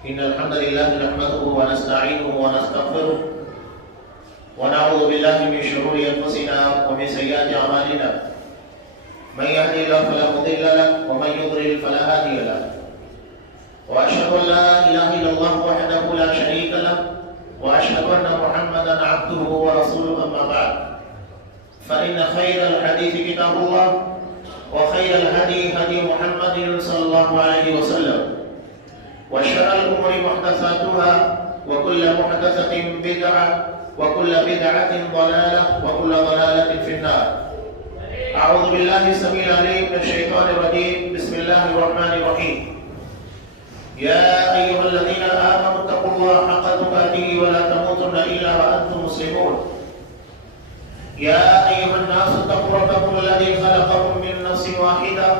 إن الحمد لله نحمده ونستعينه ونستغفره ونعوذ بالله من شرور أنفسنا ومن سيئات أعمالنا من يهده الله فلا مضل له ومن يضلل فلا هادي له وأشهد أن لا إله إلا الله وحده لا شريك له وأشهد أن محمدا عبده ورسوله أما بعد فإن خير الحديث كتاب الله وخير الهدي هدي محمد صلى الله عليه وسلم وشر الأمور محدثاتها وكل محدثة بدعة وكل بدعة ضلالة وكل ضلالة في النار. أعوذ بالله السميع العليم من الشيطان الرجيم. بسم الله الرحمن الرحيم. يا أيها الذين آمنوا اتقوا الله حق تقاته ولا تموتن إلا وأنتم مسلمون. يا أيها الناس اتقوا ربكم الذي خلقكم من نفس واحدة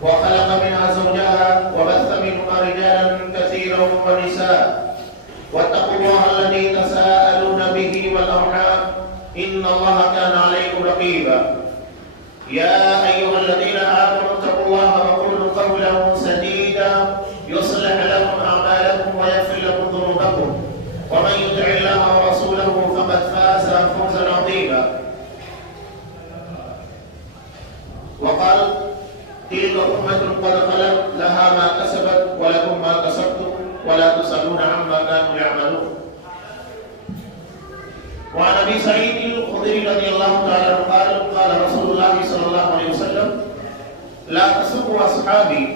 وخلق منها زوجها وبث منهما رجالا كثيرا ونساء واتقوا الله الذي تساءلون به والأرحام إن الله كان عليكم رقيبا. يا أيها الذين آمنوا اتقوا الله وقولوا قولا سديدا يصلح لكم أعمالكم ويغفر لكم ذنوبكم ومن يطع الله ورسوله فقد فاز فوزا عظيما. وقال تلك أمة قد خلت لها ما كسبت ولكم ما كسبتم ولا تسألون عما كانوا يعملون. وعن أبي سعيد الخدري رضي الله تعالى عنه قال قال رسول الله صلى الله عليه وسلم لا تسبوا أصحابي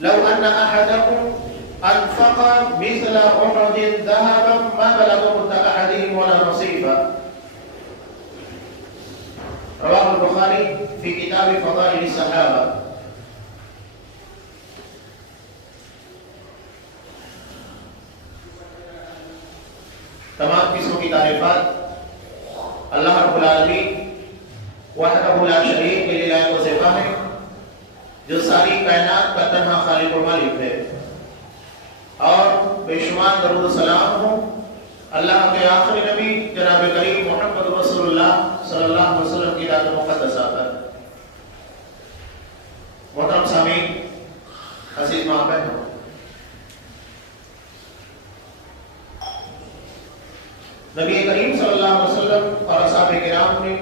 لو أن أحدكم أنفق مثل أحد ذهبا ما بلغ مد أحدهم ولا نصيفا. رواه البخاري في كتاب فضائل الصحابة. تمام قسموں کی تعریفات اللہ رب العالمین وحدہ لا شریک کے لیے لائق و زیبا ہے جو ساری کائنات کا تنہا خالق و مالک ہے، اور بے شمار درود و سلام ہو اللہ کے آخری نبی جناب کریم محمد رسول اللہ صلی اللہ علیہ وسلم کی ذات مقدسہ پر. محترم سامعین، عزیز ماں بہنوں، نبی کریم صلی اللہ علیہ وسلم اور اصحاب کرام نے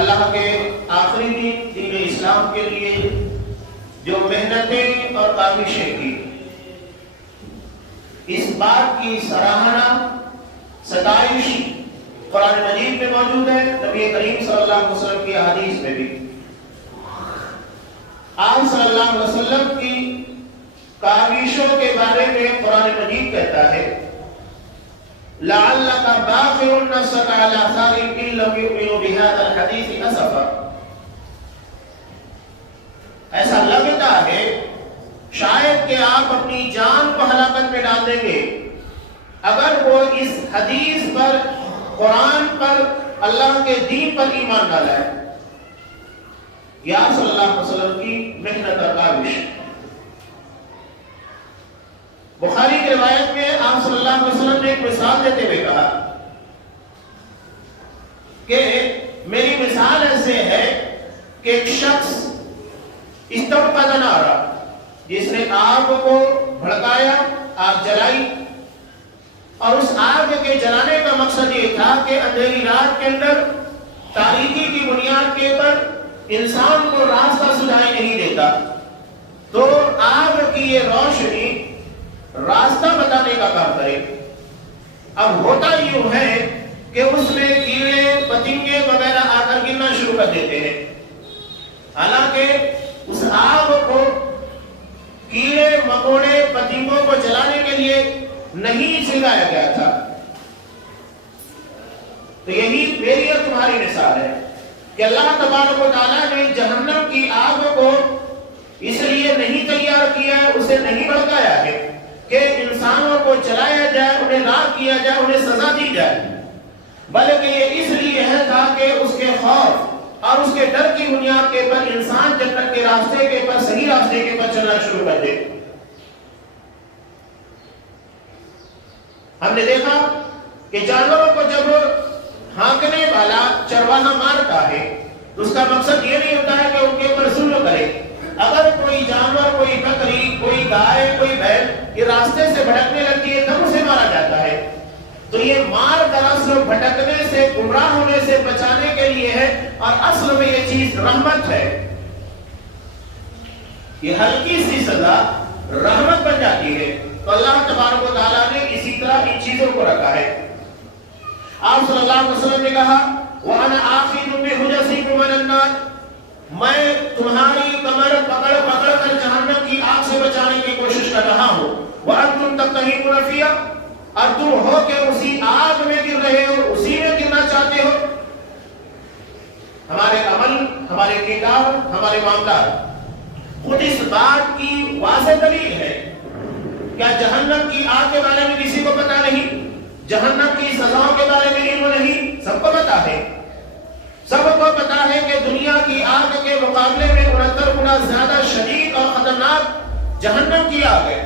اللہ کے آخری دین اسلام کے لیے جو محنتیں اور کاوشیں کی، اس بات کی سراہنا ستائش قرآن مجید میں موجود ہے، نبی کریم صلی اللہ علیہ وسلم کی احادیث میں بھی. آپ صلی اللہ علیہ وسلم کی کاوشوں کے بارے میں قرآن مجید کہتا ہے لعلک باخع نفسک علی آثارہم ان لم یؤمنوا بہذا الحدیث اسفا. ایسا لگتا ہے شاید کہ آپ اپنی جان کو ہلاکت میں ڈال دیں گے اگر وہ اس حدیث پر، قرآن پر، اللہ کے دین پر ایمان نہ لائے. یا صلی اللہ علیہ وسلم کی محنت اور کاوش. بخاری کی روایت میں آپ صلی اللہ علیہ وسلم نے ایک مثال دیتے ہوئے کہا کہ میری مثال ایسے ہے کہ ایک شخص استوقد نارا، جس نے آگ کو بھڑکایا، آگ جلائی، اور اس آگ کے جلانے کا مقصد یہ تھا کہ اندھیری رات کے اندر تاریکی کی بنیاد کے اوپر انسان کو راستہ سجھائی نہیں دیتا، تو آگ کی یہ روشنی راستہ بتانے کا کام کرے. اب ہوتا یوں ہے کہ اس میں کیڑے پتنگے وغیرہ آ کر گرنا شروع کر دیتے ہیں، حالانکہ اس آگ کو کیڑے مکوڑے پتنگوں کو جلانے کے لیے نہیں سکھایا گیا تھا. تو یہی میری اور تمہاری مثال ہے کہ اللہ تبارک و تعالیٰ نے جہنم کی آگ کو اس لیے نہیں تیار کیا ہے، اسے نہیں بھڑکایا ہے کہ انسانوں کو جلایا جائے، انہیں راغ کیا جائے، انہیں سزا دی جائے، بلکہ یہ اس لیے ہے تاکہ اس کے خوف اور اس کے ڈر کی بنیاد کے پر انسان جنت کے راستے کے پر، صحیح راستے کے پر چلنا شروع کر دے. ہم نے دیکھا کہ جانوروں کو جب ہانکنے والا چرواہا مارتا ہے تو اس کا مقصد یہ نہیں ہوتا ہے کہ ان کے اوپر ظلم کرے. اگر کوئی جانور، کوئی بکری، کوئی یہ راستے سے بھٹکنے لگتی ہے تب اسے مارا جاتا ہے. تو یہ مار دراصل بھٹکنے سے، گمراہ ہونے سے بچانے کے لیے ہے، اور اصل میں یہ چیز رحمت ہے. یہ ہلکی سی سزا رحمت بن جاتی ہے. تو اللہ تبارک و تعالیٰ نے اسی طرح ان چیزوں کو رکھا ہے. آپ صلی اللہ علیہ وسلم نے کہا وَأَنَا آخِذٌ بِحُجَزِكُم مِّنَ النَّارِ، میں تمہاری کمر پکڑ پکڑ کر جہنم کی آگ سے بچانے کی کوشش کر رہا ہوں. وَأَنتُمْ تَبْتَغُونَ فِيهَا، اور تم ہو کہ اسی آگ میں گر رہے ہو، اسی میں گرنا چاہتے ہو. ہمارے عمل، ہمارے کردار، ہمارے معاملات خود اس بات کی واضح دلیل ہے. کیا جہنم کی آگ کے بارے میں کسی کو پتا نہیں؟ جہنم کی سزاؤں کے بارے میں علم نہیں؟ سب کو پتا ہے. سب کو پتا ہے کہ دنیا کی آگ کے مقابلے میں 69 گنا زیادہ شدید اور خطرناک جہنم کی آگ ہے.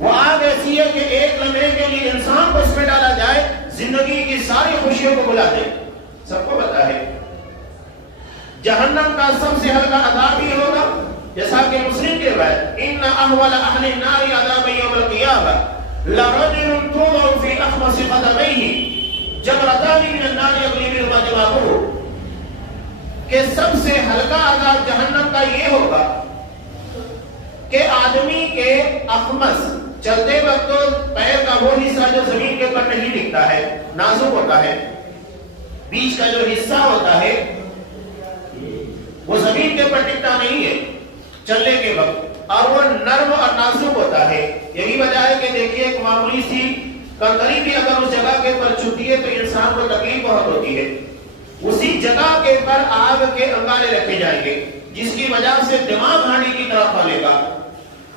وہ آگ ایسی ہے کہ ایک لمحے کے لیے انسان کو اس میں ڈالا جائے زندگی کی ساری خوشیوں کو بھلا دے. سب کو پتا ہے. جہنم کا سب سے ہلکا عذاب ہی ہوگا، جیسا کہ مسلم کی روایت ان احول اہل النار عذاب یوم القیامہ لرجل توضع فی اخمص قدمیہ جمرتان من النار یغلی منہما جباہہ، کہ سب سے ہلکا عذاب جہنم کا یہ ہوگا کہ آدمی کے اخمص، چلتے وقت تو پیر کا وہ حصہ جو زمین کے اوپر نہیں دکھتا ہے، نازک ہوتا ہے، بیچ کا جو حصہ ہوتا ہے وہ زمین کے اوپر ٹکتا نہیں ہے چلنے کے وقت، اور وہ نرم اور نازک ہوتا ہے. یہی وجہ ہے کہ دیکھیے ایک معمولی سی کنکری بھی اگر اس جگہ کے اوپر چھوٹی ہے تو انسان کو تکلیف بہت ہوتی ہے. اسی جگہ کے اوپر آگ کے انگارے رکھے جائیں گے جس کی وجہ سے دماغ ہانڈی کی طرف کھولے گا،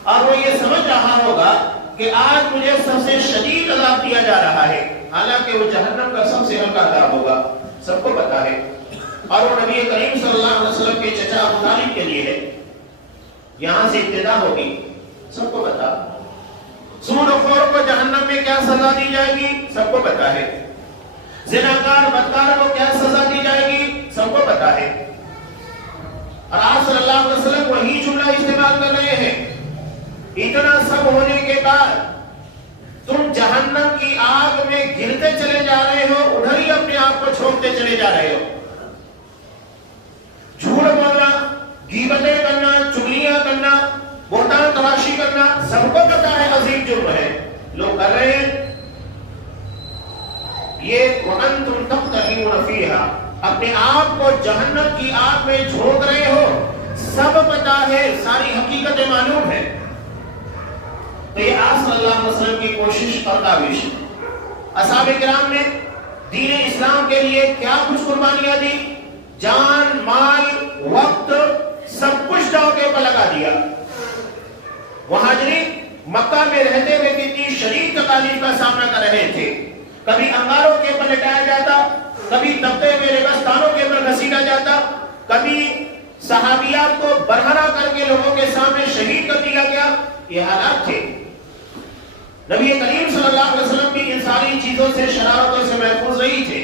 اور وہ یہ سمجھ رہا ہوگا کہ آج مجھے سب سے شدید عذاب دیا جا رہا ہے، حالانکہ وہ جہنم کا سب سے ہلکا عذاب ہوگا. سب کو پتا ہے. اور وہ نبی کریم صلی اللہ علیہ وسلم کے چچا ابو طالب کے لیے ہے. یہاں سے ابتدا ہوگی. سب کو پتا. سود خور کو جہنم میں کیا سزا دی جائے گی؟ سب کو پتا ہے. زناکار بدکار کو کیا سزا دی جائے گی؟ سب کو پتا ہے. اور آپ صلی اللہ علیہ وسلم وہی جملہ استعمال کر رہے ہیں. اتنا سب ہونے کے بعد تم جہنم کی آگ میں گرتے چلے جا رہے ہو، ادھر ہی اپنے آپ کو چھوڑتے چلے جا رہے ہو. جھوٹ بولنا، غیبتیں کرنا، چغلیاں کرنا، بہتان تراشی کرنا، سب کو پتا ہے عظیم جرم ہے، لوگ کر رہے ہیں. یہ وَأَنْتُمْ تَبْتَغُونَ فِيهَا، اپنے آپ کو جہنم کی آگ میں جھونک رہے ہو. سب پتا ہے، ساری حقیقتیں معلوم ہے. تو یہ آپ صلی اللہ علیہ وسلم کی کوشش اور کاوش. اصحاب کرام نے دین اسلام کے لیے کیا کچھ قربانیاں دی، جان، مال، وقت، سب کچھ داؤ کے اوپر لگا دیا. مہاجرین مکہ میں رہتے ہوئے کتنی شدید تکالیف کا سامنا کر رہے تھے. کبھی انگاروں کے اوپر لٹایا جاتا، کبھی دبتے ہوئے ریگستانوں کے اوپر گھسیٹا جاتا، کبھی صحابیات کو برہنہ کر کے لوگوں کے سامنے شہید کر دیا گیا. یہ حالات تھے. نبی کریم صلی اللہ علیہ وسلم بھی ان ساری چیزوں سے، شرارتوں سے محفوظ نہیں تھے،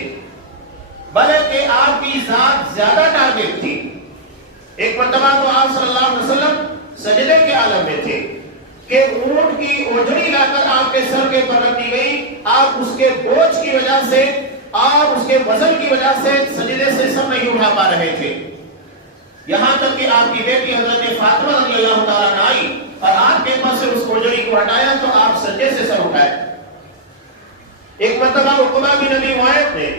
بلکہ آپ کی ذات زیادہ ٹارگٹ تھی. ایک مرتبہ تو آپ صلی اللہ علیہ وسلم سجدے کے عالم میں تھے کہ اونٹ کی اوجڑی لا کر آپ کے سر کے پر رکھ دی گئی. آپ اس کے بوجھ کی وجہ سے، آپ اس کے وزن کی وجہ سے سجدے سے سر نہیں اٹھا پا رہے تھے. یہاں تک کہ آپ کی بیٹی حضرت فاطمہ رضی اللہ تعالیٰ عنہ آئی اور آپ کے پاس سے اس اوجڑی کو ہٹایا تو آپ سجدے سے سر اٹھائے. ایک مرتبہ عقبہ بن ابی معیط نے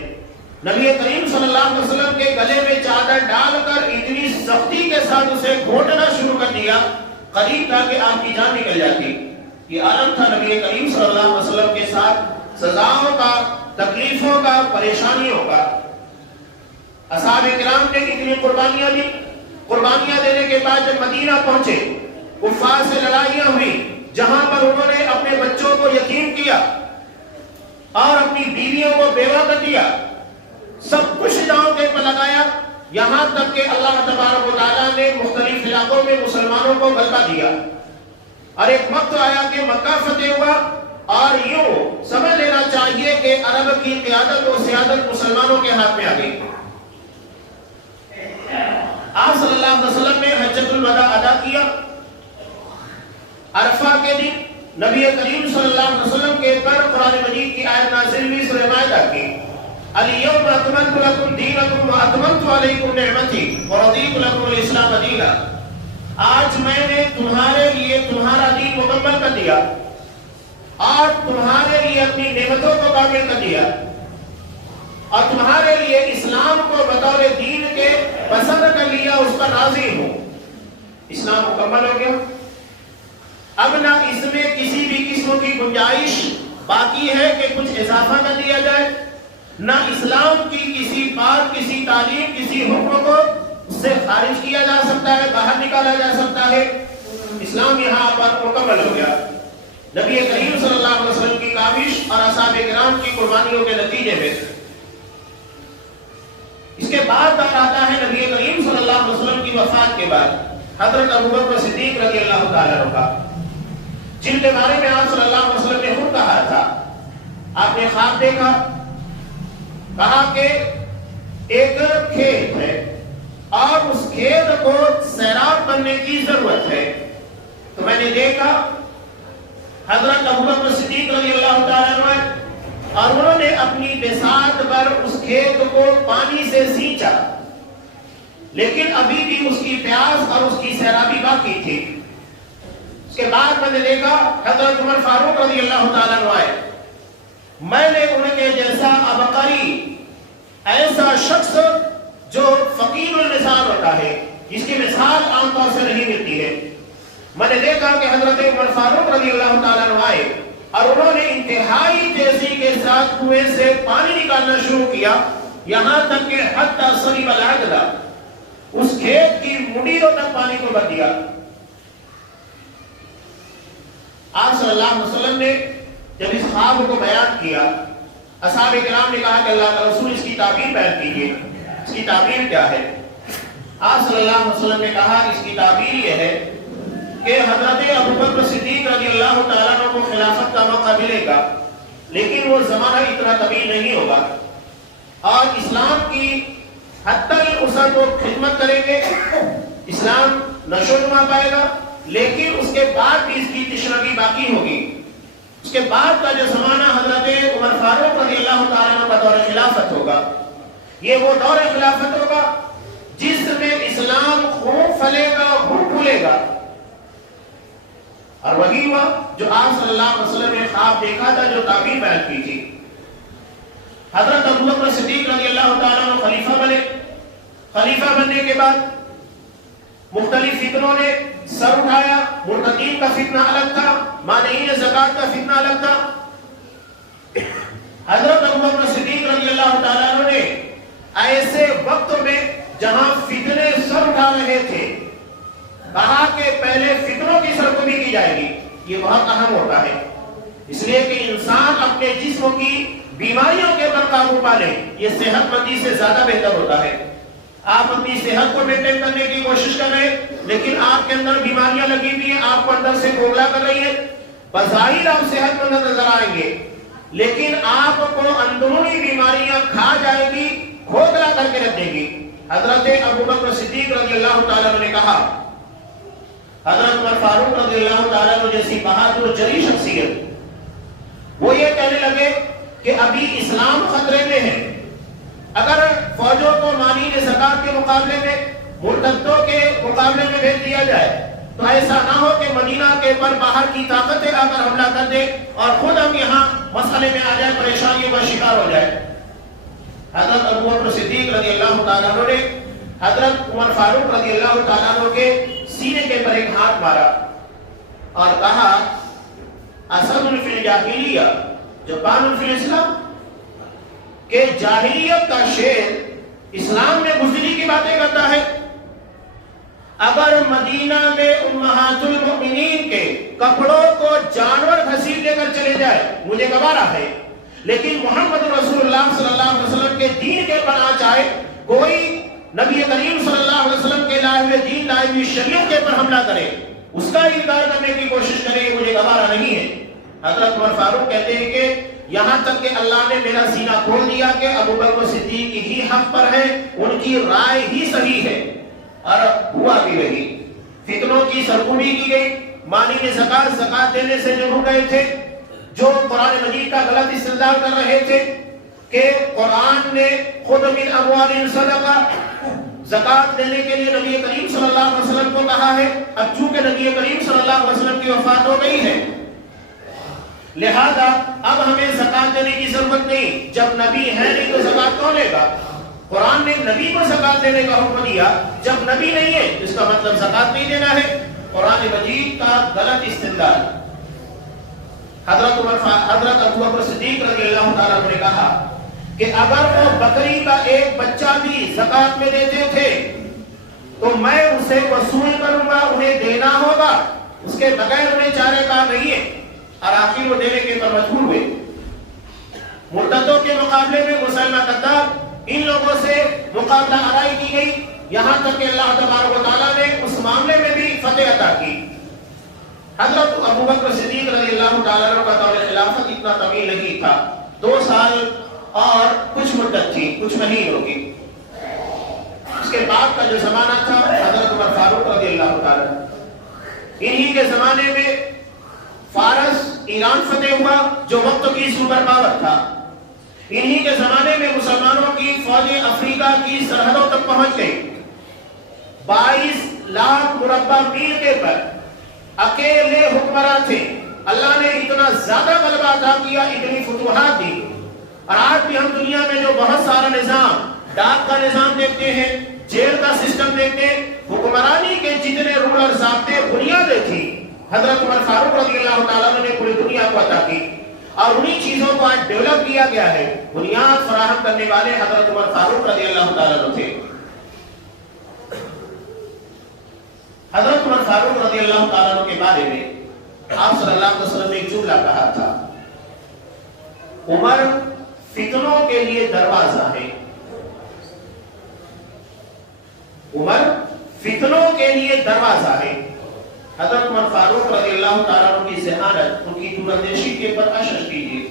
نبی کریم صلی اللہ علیہ وسلم کے گلے میں چادر ڈال کر اتنی سختی کے ساتھ اسے گھونٹنا شروع کر دیا، قریب تھا کہ آپ کی جان نکل جاتی. یہ عالم تھا نبی کریم صلی اللہ علیہ وسلم کے ساتھ سزاؤں کا، تکلیفوں کا، پریشانیوں کا. اصحاب کرام نے اتنی قربانیاں دی. قربانیاں دینے کے بعد جب مدینہ پہنچے، کفار سے لڑائیاں ہوئی، جہاں پر انہوں نے اپنے بچوں کو یتیم کیا اور اپنی بیویوں کو بیوہ کر دیا. سب کچھ داؤں کے پر لگایا، یہاں تک کہ اللہ تبارک و تعالیٰ نے مختلف علاقوں میں مسلمانوں کو غلبہ دیا. اور ایک وقت آیا کہ مکہ فتح ہوا، اور یوں سمجھ لینا چاہیے کہ عرب کی قیادت و سیادت مسلمانوں کے ہاتھ میں آ گئی. آپ صلی اللہ علیہ وسلم نے حجۃ الوداع ادا کیا. عرفہ کے دن نبی کریم صلی اللہ علیہ وسلم کے پر قرآن مجید کی آیت نازل ہوئی سورہ مائدہ کی، الیوم اکملت لکم دینکم واتممت علیکم نعمتی ورضیت لکم الاسلام دینا، آج میں نے تمہارے لیے تمہارا دین مکمل کر دیا اور تمہارے لیے اپنی نعمتوں کو کامل کر دیا اور تمہارے لیے اسلام کو بطور دین کے پسند کر لیا، اس پر راضی ہوں۔ اسلام مکمل ہو گیا، اب نہ اس میں کسی بھی قسم کی گنجائش باقی ہے کہ کچھ اضافہ کر دیا جائے، نہ اسلام کی کسی بات، کسی تعلیم، کسی حکم کو اس سے خارج کیا جا سکتا ہے، باہر نکالا جا سکتا ہے۔ اسلام یہاں پر مکمل ہو گیا۔ نبی کریم صلی اللہ علیہ وسلم کی کاوش اور اصحاب کرام کی قربانیوں کے نتیجے میں اس کے بعد آتا ہے نبی کریم صلی اللہ علیہ وسلم کی وفات کے بعد حضرت ابوبکر صدیق رضی اللہ تعالیٰ عنہ کا، جن کے بارے میں آپ صلی اللہ علیہ وسلم نے خود کہا تھا، آپ نے خواب دیکھا، کہا کہ ایک کھیت ہے اور اس کھیت کو سیراب کرنے کی ضرورت ہے، تو میں نے دیکھا حضرت ابوبکر صدیق رضی اللہ تعالیٰ عنہ اور انہوں نے اپنی بساط پر اس کھیت کو پانی سے سینچا، لیکن ابھی بھی اس کی پیاس اور اس کی سیرابی باقی تھی۔ اس کے بعد میں نے دیکھا حضرت عمر فاروق رضی اللہ تعالیٰ عنہ آئے، میں نے ان کے جیسا عبقری، ایسا شخص جو فقیر المثال ہوتا ہے، جس کی مثال عام طور سے نہیں ملتی ہے، میں نے دیکھا کہ حضرت عمر فاروق رضی اللہ تعالیٰ عنہ آئے اور انہوں نے انتہائی تیزی کے ساتھ کنویں سے پانی نکالنا شروع کیا، یہاں تک کہ حتی صریب العدلہ، اس کھیت کی منڈیوں تک پانی کو بھر دیا۔ آپ صلی اللہ علیہ وسلم نے جب اس خواب کو بیان کیا، اصحاب کرام نے کہا کہ اللہ کا رسول اس کی تعبیر بیان کیجیے، اس کی تعبیر کیا ہے؟ آپ صلی اللہ علیہ وسلم نے کہا اس کی تعبیر یہ ہے کہ حضرت ابوبکر صدیق رضی اللہ تعالیٰ عنہ کو خلافت کا موقع ملے گا، لیکن وہ زمانہ اتنا طویل نہیں ہوگا اور اسلام کی حتی الوسع کو خدمت کریں گے، اسلام نشو و نما پائے گا، لیکن اس کے بعد بھی اس کی تشنگی باقی ہوگی۔ اس کے بعد کا جو زمانہ حضرت عمر فاروق رضی اللہ تعالیٰ عنہ کا دور خلافت ہوگا، یہ وہ دور خلافت ہوگا جس میں اسلام خوب پھلے گا، خوب پھولے گا، اور وہی ہوا جو آپ صلی اللہ علیہ وسلم نے خواب دیکھا تھا، جو تعبیر بیان کی تھی۔ حضرت ابوبکر صدیق رضی اللہ تعالیٰ عنہ خلیفہ بنے، خلیفہ بننے کے بعد مختلف فتنوں نے سر اٹھایا، مرتدین کا فتنہ الگ تھا، مانعین زکات کا فتنہ الگ تھا۔ حضرت ابوبکر صدیق رضی اللہ تعالیٰ عنہ نے ایسے وقت میں جہاں فتنے سر اٹھا رہے تھے، کہا کہ پہلے فتنوں کی سرکوبی کی جائے گی، یہ بہت اہم ہوتا ہے، اس لیے کہ انسان اپنے جسم کی بیماریوں کے پر قابو پا لے، یہ صحت مندی سے زیادہ بہتر ہوتا ہے۔ آپ اپنی صحت کو مینٹین کرنے کی کوشش کر رہے ہیں، لیکن آپ کے اندر بیماریاں لگی ہوئی ہیں، آپ کو اندر سے کھوکھلا کر رہی ہیں، بظاہر آپ صحت مند نظر آئیں گے، لیکن آپ کو اندرونی بیماریاں کھا جائے گی، کھوکھلا کر کے رکھ دے گی۔ حضرت ابوبکر صدیق رضی اللہ تعالیٰ عنہ نے کہا، حضرت عمر فاروق رضی اللہ تعالیٰ عنہ جیسی بہادر جری شخصیت، وہ یہ کہنے لگے کہ ابھی اسلام خطرے میں ہے، اگر فوجوں کو مانعین زکات کے مقابلے میں، مرتدوں کے مقابلے میں بھیج دیا جائے تو ایسا نہ ہو کہ مدینہ کے پر باہر کی طاقتیں آ کر حملہ کر دے اور خود ہم یہاں مسئلے میں آ جائے، پریشانیوں کا شکار ہو جائے۔ حضرت ابوبکر صدیق رضی اللہ تعالیٰ عنہ نے حضرت عمر فاروق رضی اللہ تعالیٰ عنہ کے سینے کے پر ایک ہاتھ مارا اور کہا، اسد فی الجاہلیہ جبان فی الاسلام، کہ جاہلیت کا شیر اسلام میں بزدلی کی باتیں کرتا ہے۔ اگر مدینہ میں امہات المؤمنین کے کپڑوں کو جانور گھسیٹ لے کر چلے جائے مجھے گوارا ہے، لیکن محمد رسول اللہ صلی اللہ علیہ وسلم کے دین کے پر آ جائے، کوئی نبی کریم صلی اللہ علیہ وسلم کے لائے ہوئے دین، لائے ہوئی شریعت کے پر حملہ کرے، اس کا انکار کرنے کی کوشش کرے، یہ مجھے گوارا نہیں ہے۔ حضرت عمر فاروق کہتے ہیں کہ یہاں تک کہ اللہ نے میرا سینہ کھول دیا کہ ابوبکر صدیق ہی حق پر ہے، ان کی رائے ہی صحیح ہے، اور ہوا بھی رہی۔ فتنوں کی سرکوبی کی گئی، مانی زکات دینے سے جو رک گئے تھے، جو قرآن مجید کا غلط استدلال کر رہے تھے کہ قرآن نے خود من اموالہم صدقہ، زکات دینے کے لیے نبی کریم صلی اللہ علیہ وسلم کو کہا ہے۔ اب چونکہ نبی کریم صلی اللہ علیہ وسلم کی وفات ہو گئی ہے، لہذا اب ہمیں زکات دینے کی ضرورت نہیں۔ جب نبی ہے نہیں تو زکات کون لے گا؟ قرآن نے نبی کو زکات دینے کا حکم دیا، جب نبی نہیں ہے اس کا مطلب زکات نہیں دینا ہے۔ قرآن مجید کا غلط استدلال۔ حضرت ابو بکر صدیق رضی اللہ تعالیٰ عنہ نے کہا کہ اگر وہ بکری کا ایک بچہ بھی زکات میں دیتے تھے تو میں اسے وصول کروں گا، انہیں دینا ہوگا، اس کے بغیر انہیں چارے کار نہیں ہے۔ اور آخر وہ دینے کے پر مجبور ہوئے۔ مرتدوں کے مقابلے میں مسلمہ کذاب، ان لوگوں سے مقابلہ آرائی کی گئی، یہاں تک کہ اللہ تبارک و تعالیٰ نے اس معاملے میں بھی فتح عطا کی۔ حضرت ابو بکر صدیق رضی اللہ تعالیٰ عنہ کا دور خلافت اتنا طویل نہیں تھا، 2 سال اور کچھ مدت تھی، کچھ مہینوں کی۔ اس کے بعد کا جو زمانہ تھا حضرت عمر فاروق رضی اللہ تعالیٰ، انہی کے زمانے میں فارس ایران فتح ہوا جو وقت کی سپر پاور تھا۔ انہی کے زمانے میں مسلمانوں کی فوجیں افریقہ کی سرحدوں تک پہنچ گئی۔ 22 لاکھ مربع میل کے پر اکیلے حکمراں تھے۔ اللہ نے اتنا زیادہ غلبہ عطا کیا، اتنی فتوحات دی۔ اور آج بھی ہم دنیا میں جو بہت سارا نظام، ڈاک کا نظام دیکھتے ہیں، جیل کا سسٹم دیکھتے ہیں، حکمرانی کے جتنے رول اور ضابطے بنیادیں تھی، حضرت عمر فاروق رضی اللہ تعالیٰ نے پوری دنیا کو عطا کی، اور انہی چیزوں کو آج ڈیولپ کیا گیا ہے۔ بنیاد فراہم کرنے والے حضرت عمر فاروق رضی اللہ تعالیٰ تھے۔ حضرت عمر فاروق رضی اللہ تعالیٰ کے بارے میں آپ صلی اللہ علیہ وسلم نے ایک جملہ کہا تھا، عمر فتنوں کے لیے دروازہ ہے۔ عمر فتنوں کے لیے دروازہ ہے۔ حضرت عمر فاروق رضی اللہ تعالیٰ عنہ کی ذہانت، ان کی دوراندیشی کے پر اشر کیجیے۔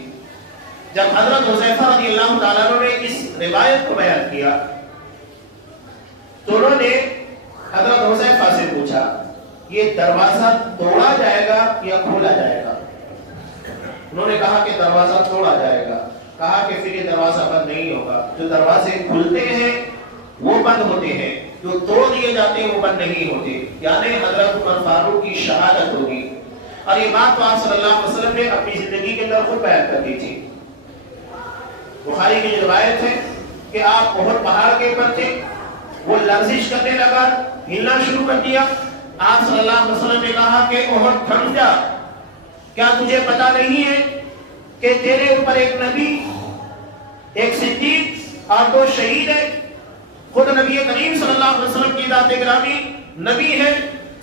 جب حضرت حذیفہ رضی اللہ تعالیٰ عنہ نے اس روایت کو بیان کیا تو انہوں نے حضرت حذیفہ سے پوچھا، یہ دروازہ توڑا جائے گا یا کھولا جائے گا؟ انہوں نے کہا کہ دروازہ توڑا جائے گا۔ کہا کہ پھر یہ دروازہ بند نہیں ہوگا، جو دروازے کھلتے ہیں وہ بند ہوتے ہیں، جو توڑ دیے جاتے ہیں وہ بند نہیں ہوتے۔ یعنی حضرت عمر فاروق کی شہادت ہوگی، اور یہ بات تو آپ صلی اللہ علیہ وسلم نے اپنی زندگی کے اندر خود بیان کر دی تھی۔ بخاری کی روایت ہے کہ آپ احد پہاڑ کے اوپر تھے، وہ لرزش کرنے لگا، ہلنا شروع کر دیا۔ آپ صلی اللہ علیہ وسلم نے کہا کہ احد تھم جا، کیا تجھے پتا نہیں ہے کہ تیرے اوپر ایک نبی، ایک صدیق اور 2 شہید ہیں؟ خود نبی کریم صلی اللہ علیہ وسلم کی ذات گرامی نبی ہے،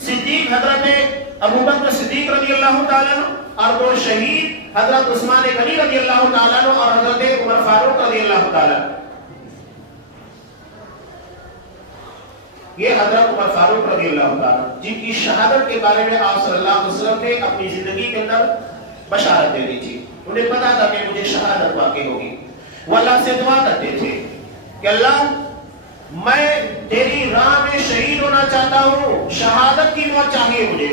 صدیق حضرت ابو بکر صدیق رضی اللہ تعالیٰ اور 2 شہید حضرت عثمان غنی رضی اللہ تعالیٰ اور حضرت عمر فاروق رضی اللہ تعالیٰ۔ یہ حضرت عمر فاروق رضی اللہ تعالیٰ جن کی شہادت کے بارے میں آپ صلی اللہ علیہ وسلم نے اپنی زندگی کے اندر بشارت دے دی تھی۔ انہیں پتا تھا کہ مجھے شہادت واقع ہوگی۔ وہ اللہ سے دعا کرتے تھے کہ اللہ میں تیری راہ میں شہید ہونا چاہتا ہوں، شہادت کی موت چاہیے مجھے،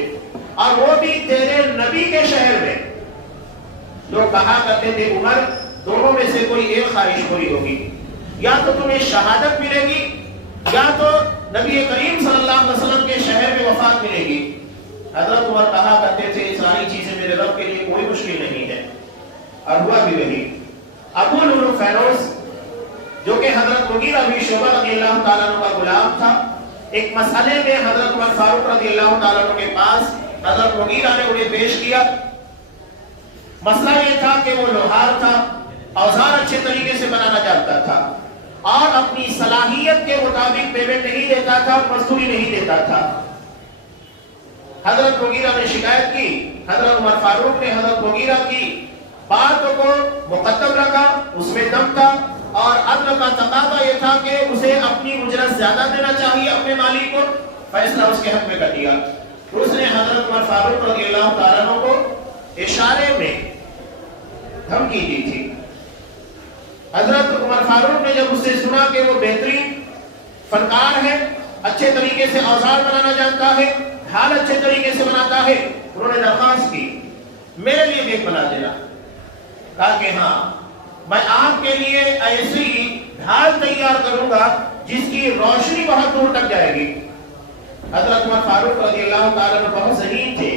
اور وہ بھی تیرے نبی کے شہر میں۔ لوگ کہا کرتے تھے عمر دونوں میں سے کوئی ایک خواہش پوری ہوگی، یا تو تمہیں شہادت ملے گی یا تو نبی کریم صلی اللہ علیہ وسلم کے شہر میں وفات ملے گی۔ حضرت عمر کہا کرتے تھے ساری چیزیں میرے رب کے لیے کوئی مشکل نہیں ہے، اور ہوا بھی وہی۔ ابو لؤلؤ فیروز جو کہ حضرت مغیرہ بن شعبہ رضی اللہ تعالیٰ عنہ کا غلام تھا، ایک مسئلے میں حضرت عمر فاروق رضی اللہ تعالیٰ عنہ کے پاس حضرت مغیرہ نے انہیں پیش کیا۔ مسئلہ یہ تھا کہ وہ لوہار تھا، اوزار اچھے طریقے سے بنانا جانتا تھا، اور اپنی صلاحیت کے مطابق پیمنٹ نہیں دیتا تھا، مزدوری نہیں دیتا تھا۔ حضرت مغیرہ نے شکایت کی، حضرت عمر فاروق نے حضرت مغیرہ کی باتوں کو مقدم رکھا، اس میں دم تھا، اور عدل کا تقاضا یہ تھا کہ اسے اپنی اجرت زیادہ دینا چاہیے اپنے مالک کو۔ فیصلہ اس کے حق میں کر دیا۔ اس نے حضرت عمر فاروق رضی اللہ تعالیٰ عنہ کو اشارے میں دھمکی دی تھی۔ حضرت عمر فاروق نے جب اس سے سنا کہ وہ بہترین فنکار ہے، اچھے طریقے سے اوزار بنانا جانتا ہے، ڈھال اچھے طریقے سے بناتا ہے، انہوں نے درخواست کی میرے لیے بھی ایک بنا دینا. کہا کہ ہاں میں آپ کے لیے ایسی ڈھال تیار کروں گا جس کی روشنی بہت دور تک جائے گی. حضرت عمر فاروق رضی اللہ تعالیٰ عنہ بہت ذہین تھے.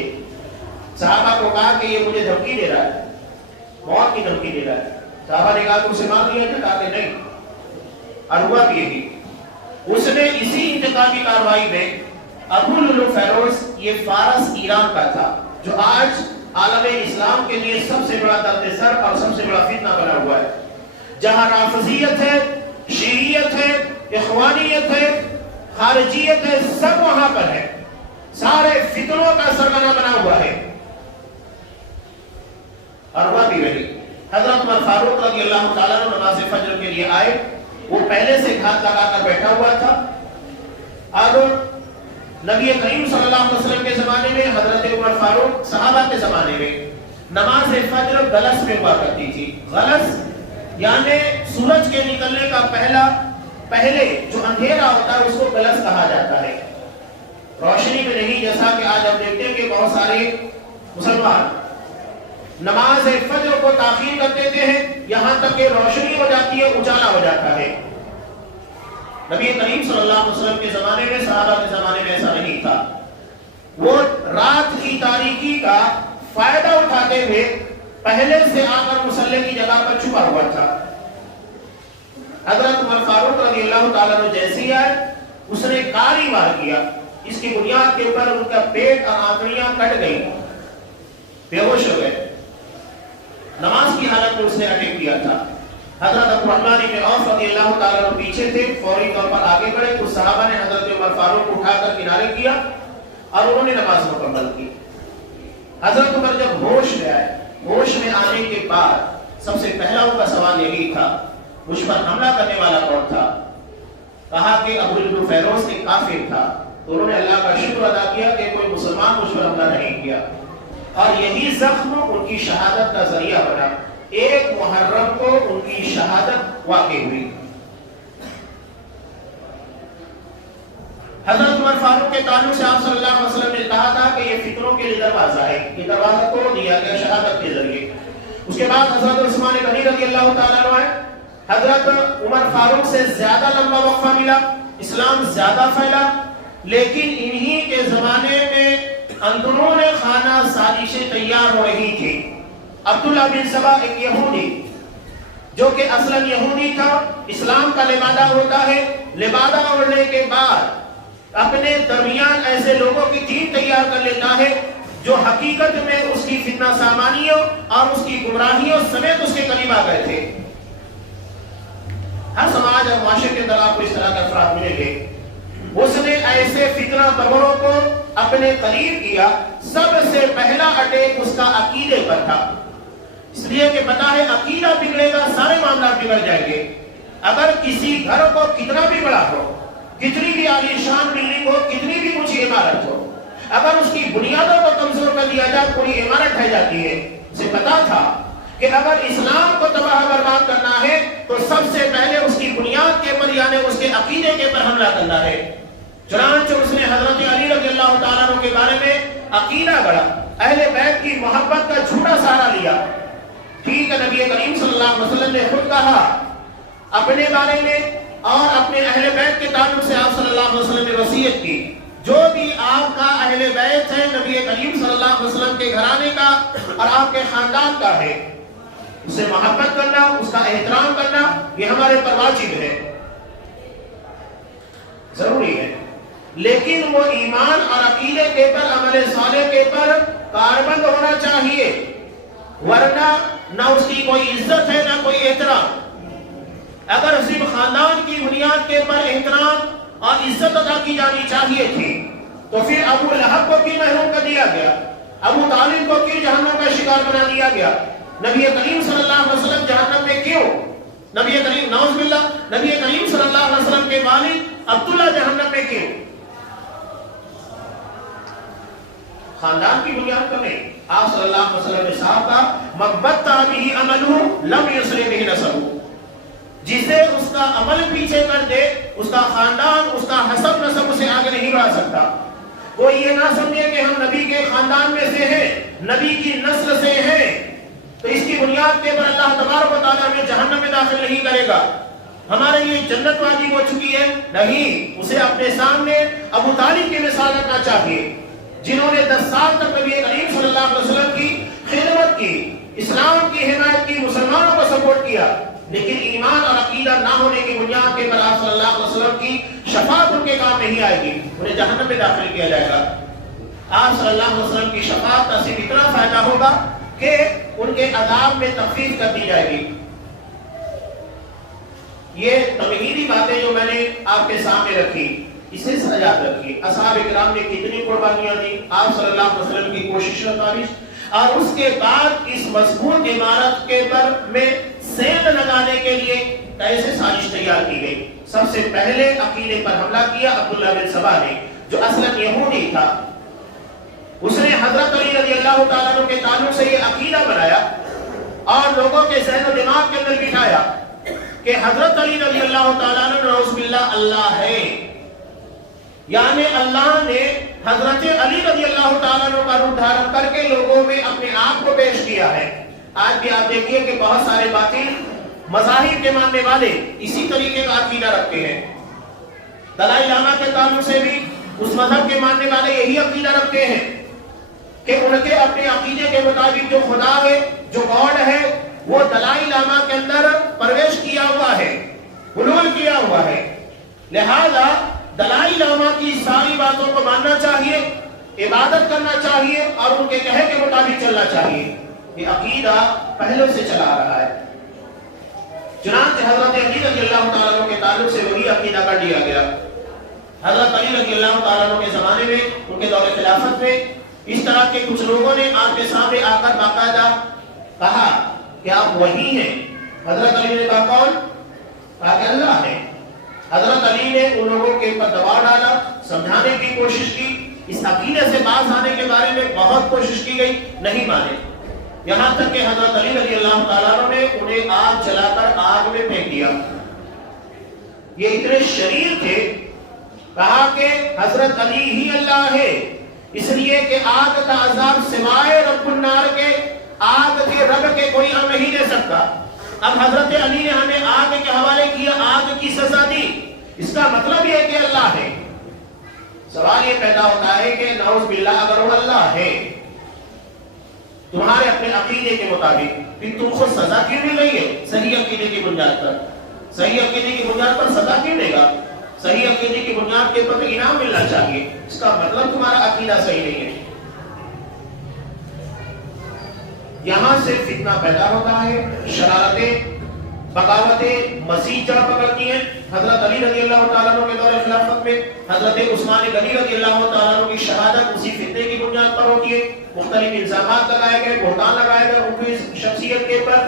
صحابہ کو کہا کہ یہ مجھے دھمکی دے رہا ہے, موت کی دھمکی دے رہا ہے. صحابہ نے کہا کہ اسے مار دیا تھا. کہا کہ نہیں, اور ہوا بھی یہی. اس نے اسی انتقامی کارروائی میں ابو لؤلؤ فیروز, یہ فارس ایران کا تھا جو آج عالم اسلام کے لیے سب سے بڑا درد سر اور سب سے بڑا فتنہ بنا ہوا ہے, جہاں رافضیت ہے, شیعیت ہے, اخوانیت ہے, خارجیت ہے, سب وہاں پر ہے. سارے فتنوں کا سرغنہ بنا ہوا ہے. اور وہ بھی رہی. حضرت عمر فاروق رضی اللہ تعالیٰ عنہ نماز فجر کے لیے آئے. وہ پہلے سے گھات لگا کر بیٹھا ہوا تھا. اب نبی کریم صلی اللہ علیہ وسلم کے زمانے میں, حضرت عمر فاروق صحابہ کے زمانے میں نماز فجر غلس میں ہوا کرتی تھی. غلس یعنی سورج کے نکلنے کا پہلے جو اندھیرا ہوتا ہے اس کو غلس کہا جاتا ہے. روشنی میں نہیں, جیسا کہ آج ہم دیکھتے ہیں کہ بہت سارے مسلمان نماز فجر کو تاخیر کر دیتے ہیں یہاں تک کہ روشنی ہو جاتی ہے, اجالا ہو جاتا ہے. نبی کریم صلی اللہ علیہ وسلم کے زمانے میں, صحابہ کے زمانے میں ایسا نہیں تھا. وہ رات کی تاریکی کا فائدہ اٹھاتے ہوئے پہلے سے آ کر مصلی کی جگہ پر چھپا ہوا تھا. حضرت عمر فاروق رضی اللہ تعالیٰ عنہ جیسی آئے, اس نے کاری وار کیا. اس کی بنیاد کے اوپر ان کا پیٹ اور آنکھیاں کٹ گئی, بے ہوش ہو گئے. نماز کی حالت میں اس نے اٹیک کیا تھا. حضرت عبد الرحمن بن عوف رضی اللہ تعالیٰ عنہ پیچھے تھے, فوری طور پر آگے بڑھے. کچھ صحابہ نے حضرت عمر فاروق کو اٹھا کر کنارے کیا اور انہوں نے نماز مکمل کی. حضرت عمر جب ہوش میں آئے, ہوش میں آنے کے بعد سب سے پہلا ان کا سوال یہی تھا, مجھ پر حملہ کرنے والا کون تھا؟ کہا کہ ابو لؤلؤ فیروز ایک کافر تھا. تو انہوں نے اللہ کا شکر ادا کیا کہ کوئی مسلمان مجھ پر حملہ نہیں کیا, اور یہی زخم ان کی شہادت کا ذریعہ بنا. 1 محرم کو ان کی شہادت واقع ہوئی. حضرت عمر فاروق کے تعلق سے آپ صلی اللہ علیہ وسلم نے کہا تھا کہ یہ فتنوں کے لیے دروازہ ہے, یہ دروازہ توڑ دیا گیا شہادت کے ذریعے. اس کے بعد حضرت عثمان غنی رضی اللہ تعالیٰ عنہ ہے. حضرت عمر فاروق سے زیادہ لمبا وقفہ ملا, اسلام زیادہ پھیلا, لیکن انہی کے زمانے میں اندرون خانہ سازشیں تیار ہو رہی تھی. عبداللہ بن سبا ایک یہودی جو کہ اصلاً یہودی تھا, اسلام کا لبادہ ہوتا ہے. لبادہ اوڑھنے کے بعد اپنے درمیان ایسے لوگوں کی ٹیم تیار کر لیتا ہے جو حقیقت میں اس کی فتنہ سامانیوں اور اس کی گمراہیوں سمیت اس کے قریب آ گئے تھے. ہر سماج اور معاشرے کے اندر آپ کو اس طرح کے افراد ملیں گے. اس نے ایسے فتنہ پروروں کو اپنے قریب کیا. سب سے پہلا اٹیک اس کا عقیدے پر تھا, اس لیے کہ پتا ہے عقیدہ بگڑے گا سارے معاملات بگڑ جائیں گے. اگر کسی گھر کو کتنا بھی بڑا ہو, کتنی بھی عالی شان بلڈنگ ہو, کتنی بھی اونچی عمارت ہو, اگر اس کی بنیادوں کو کمزور کر دیا جائے پوری عمارت ڈھہ جاتی ہے. اسے پتا تھا کہ اگر اسلام کو تباہ برباد کرنا ہے تو سب سے پہلے اس کی بنیاد کے پر یعنی اس کے عقیدے کے پر حملہ کرنا ہے. چنانچہ اس نے حضرت علی رضی اللہ تعالیٰ عنہ کے بارے میں عقیدہ گڑھا, اہل بیت کی محبت کا جھوٹا سہارا لیا. ٹھیک ہے, نبی کریم صلی اللہ علیہ وسلم نے خود کہا اپنے بارے میں اور اپنے اہل بیت کے تعلق سے آپ صلی اللہ علیہ وسلم نے وصیت کی, جو بھی آپ کا اہل بیت ہے نبی کریم صلی اللہ علیہ وسلم کے گھرانے کا اور آپ کے خاندان کا ہے, اسے محبت کرنا, اس کا احترام کرنا یہ ہمارے پر واجب ہے, ضروری ہے. لیکن وہ ایمان اور عقیدے کے پر, عمل صالح کے پر کاربند ہونا چاہیے, ورنہ نہ اس کی کوئی عزت ہے نہ کوئی احترام. اگر صرف خاندان کی بنیاد کے پر احترام اور عزت ادا کی جانی چاہیے تھی تو پھر ابو لہب کو کیوں محروم کر دیا گیا, ابو طالب کو کیوں جہنم کا شکار بنا دیا گیا, نبی کریم صلی اللہ علیہ وسلم جہنم میں کیوں, نبی کریم نعوذ باللہ نبی کریم صلی اللہ علیہ وسلم کے والد عبداللہ جہنم میں کیوں؟ خاندان کی بنیاد پر نہیں. آپ صلی اللہ علیہ وسلم نے صاحب کا مقبت به عمله لم يسر به نسبه, جسے اس کا عمل پیچھے کر دے اس کا خاندان, اس کا حسب نسب اسے آگے نہیں بڑھا سکتا. کوئی یہ نہ سمجھے کہ ہم نبی کے خاندان میں سے ہیں، نبی کی نسل سے ہیں تو اس کی بنیاد کے پر اللہ تبارک و تعالیٰ ہمیں جہنم میں داخل نہیں کرے گا، ہمارے لیے جنت واجب ہو چکی ہے۔ نہیں، اسے اپنے سامنے ابو طالب کی مثال رکھنا چاہیے، جنہوں نے 10 سال تک نبی کریم صلی اللہ علیہ وسلم کی خدمت کی، اسلام کی حمایت کی، مسلمانوں کو سپورٹ کیا، لیکن ایمان اور عقیدہ نہ ہونے کی بنیاد کے پر آپ صلی اللہ علیہ وسلم کی شفاعت ان کے کام نہیں آئے گی، انہیں جہنم میں داخل کیا جائے گا۔ آپ صلی اللہ علیہ وسلم کی شفاعت کا صرف اتنا فائدہ ہوگا کہ ان کے عذاب میں تخفیف کر دی جائے گی۔ یہ تمہیدی باتیں جو میں نے آپ کے سامنے رکھی، اسے یاد رکھیے، اصحاب کرام نے کتنی قربانیاں دی، آپ صلی اللہ علیہ وسلم کی کوشش و تابش، اور اس کے بعد اس مضبوط عمارت کے پر میں سیند لگانے کے لیے کیسے سازش تیار کی گئی۔ سب سے پہلے عقیدے پر حملہ کیا عبداللہ بن سبا نے، جو اصلاً یہودی تھا، اس نے حضرت علی رضی اللہ تعالیٰ عنہ کے تعلق سے یہ عقیدہ بنایا اور لوگوں کے ذہن و دماغ کے اندر بٹھایا کہ حضرت علی رضی اللہ تعالیٰ عنہ نعوذ باللہ اللہ ہے، یعنی اللہ نے حضرت علی رضی اللہ تعالیٰ عنہ کا روپ دھارن کر کے لوگوں میں اپنے آپ کو پیش کیا ہے۔ آج بھی آپ دیکھیے کہ بہت سارے باطل مذاہب کے ماننے والے اسی طریقے کا عقیدہ رکھتے ہیں۔ دلائی لاما کے تعلق سے بھی اس مذہب کے ماننے والے یہی عقیدہ رکھتے ہیں کہ ان کے اپنے عقیدے کے مطابق جو خدا ہے، جو گاڈ ہے، وہ دلائی لاما کے اندر پرویش کیا ہوا ہے، حلول کیا ہوا ہے، لہذا دلائی لاما کی ساری باتوں کو ماننا چاہیے، عبادت کرنا چاہیے اور ان کے کہے کے مطابق چلنا چاہیے۔ یہ عقیدہ پہلے سے چلا رہا ہے، چنانچہ حضرت علی رضی اللہ تعالیٰ عنہ کے تعلق سے وہی عقیدہ کر دیا گیا۔ حضرت علی رضی اللہ تعالیٰ عنہ کے زمانے میں، ان کے دور خلافت میں، اس طرح کے کچھ لوگوں نے آپ کے سامنے آ کر باقاعدہ کہا کہ آپ وہی ہیں۔ حضرت علی نے کہا کون؟ کہا کہ اللہ ہے۔ حضرت علی نے ان لوگوں کے اوپر دباؤ ڈالا، سمجھانے کی کوشش کی، اس عقیدے سے باز آنے کے بارے میں بہت کوشش کی گئی، نہیں مانے، یہاں تک کہ حضرت علی رضی اللہ تعالیٰ عنہ نے انہیں آگ جلا کر آگ میں پھینک دیا۔ یہ اتنے شریر تھے، کہا کہ حضرت علی ہی اللہ ہے، اس لیے کہ آگ کا عذاب سوائے رب النار کے، آگ کے رب کے کوئی ہم نہیں دے سکتا۔ اب حضرت علی نے ہمیں آگ کے حوالے کیا، آگ کی سزا دی، اس کا مطلب یہ کہ اللہ ہے۔ سوال یہ پیدا ہوتا ہے کہ نعوذ باللہ اگر وہ اللہ ہے تمہارے اپنے عقیدے کے مطابق، پھر تم کو سزا کیوں مل رہی ہے؟ صحیح عقیدے کی بنیاد پر، صحیح عقیدے کی بنیاد پر سزا کیوں دے گا؟ صحیح عقیدے کی بنیاد کے پر انعام ملنا چاہیے، اس کا مطلب تمہارا عقیدہ صحیح نہیں ہے۔ یہاں سے فتنہ پیدا ہوتا ہے، شرارتیں، بغاوتیں مزید جڑ پکڑتی ہیں۔ حضرت علی رضی اللہ تعالیٰ عنہ کے دور خلافت میں حضرت عثمان غنی رضی اللہ تعالیٰ عنہ کی شہادت اسی فتنے کی بنیاد پر ہوتی ہے، مختلف الزامات لگائے گئے، بہتان لگائے گئے ان کی شخصیت کے اوپر،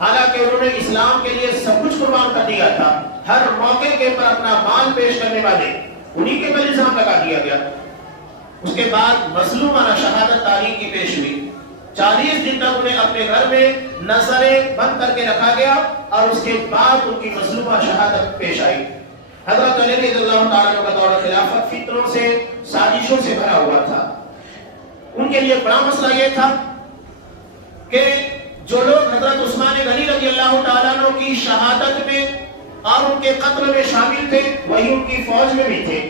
حالانکہ انہوں نے اسلام کے لیے سب کچھ قربان کر دیا تھا، ہر موقع کے پر اپنا مال پیش کرنے والے انہی کے پر الزام لگا دیا گیا۔ اس کے بعد مظلومانہ شہادت تاریخ کی پیش ہوئی، 40 دن تک انہیں اپنے گھر میں نظریں بند کر کے رکھا گیا اور اس کے بعد ان کی مظلومہ شہادت پیش آئی۔ حضرت علی رضی اللہ تعالیٰ عنہ کا دور خلافت فتنوں سے، سازشوں سے بھرا ہوا تھا۔ ان کے لیے بڑا مسئلہ یہ تھا کہ جو لوگ حضرت عثمان غنی رضی اللہ تعالیٰ عنہ کی شہادت میں اور ان کے قتل میں شامل تھے، وہی ان کی فوج میں بھی تھے۔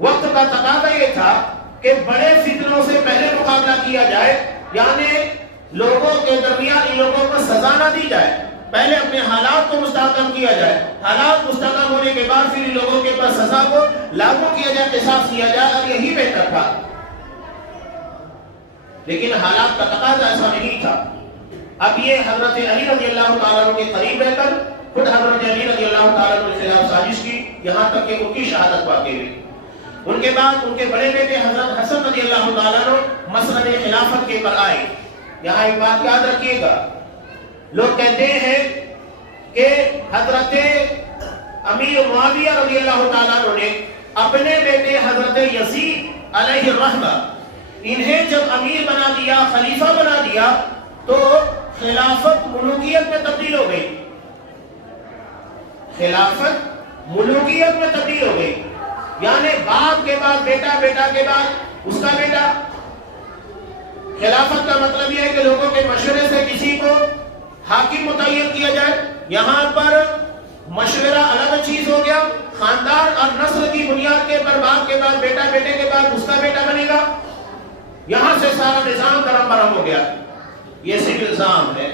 وقت کا تقاضا یہ تھا کہ بڑے فتنوں سے پہلے مقابلہ کیا جائے، یعنی لوگوں کے درمیان ان لوگوں کو سزا نہ دی جائے، پہلے اپنے حالات کو مستحکم کیا جائے، حالات مستحکم ہونے کے بعد پھر ان لوگوں کے پر سزا کو لاگو کیا جائے، قصاص کیا جائے، اور یہی بہتر تھا۔ لیکن حالات کا تقاضا ایسا نہیں تھا۔ اب یہ حضرت علی رضی اللہ تعالیٰ عنہ کے قریب رہ کر خود حضرت علی رضی اللہ تعالیٰ عنہ کے خلاف سازش کی، یہاں تک کہ ان کی شہادت واقع ہوئی۔ ان کے بعد ان کے بڑے بیٹے حضرت حسن رضی اللہ تعالیٰ عنہ مسند خلافت کے پر آئے۔ یہاں ایک بات یاد رکھیے گا، لوگ کہتے ہیں کہ حضرت امیر معاویہ رضی اللہ تعالیٰ عنہ نے اپنے بیٹے حضرت یزید علیہ الرحمہ انہیں جب امیر بنا دیا، خلیفہ بنا دیا، تو خلافت ملوکیت میں تبدیل ہو گئی، خلافت ملوکیت میں تبدیل ہو گئی۔ یعنی باپ کے بعد بیٹا، بیٹا کے بعد اس کا بیٹا۔ خلافت کا مطلب یہ ہے کہ لوگوں کے مشورے سے کسی کو حاکم متعین کیا جائے۔ یہاں پر مشورہ الگ چیز ہو گیا، خاندان اور نسل کی بنیاد کے پر باپ کے بعد بیٹا، بیٹے کے بعد اس کا بیٹا بنے گا، یہاں سے سارا نظام درم برہم ہو گیا۔ یہ صرف الزام ہے،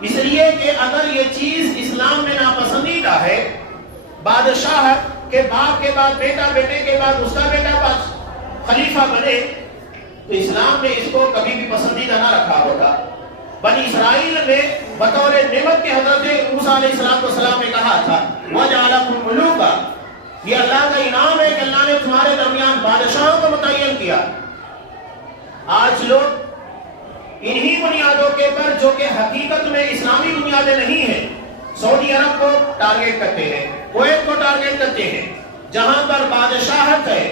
اس لیے کہ اگر یہ چیز اسلام میں ناپسندیدہ ہے، بادشاہ کے باپ کے بعد بیٹا، بیٹے کے بعد اس کا بیٹا خلیفہ بنے، تو اسلام نے اس کو کبھی بھی پسندیدہ نہ رکھا ہوتا۔ بنی اسرائیل میں بطور نعمت کے حضرت موسیٰ علیہ السلام نے کہا تھا وَجَعَلَكُمْ مُلُوكًا، یہ اللہ کا انعام ہے کہ اللہ نے تمہارے درمیان بادشاہوں کو متعین کیا۔ آج لوگ انہی بنیادوں کے پر جو کہ حقیقت میں اسلامی بنیادیں نہیں ہیں، سعودی عرب کو ٹارگٹ کرتے ہیں، کویت کو ٹارگٹ کرتے ہیں، جہاں پر بادشاہت ہے۔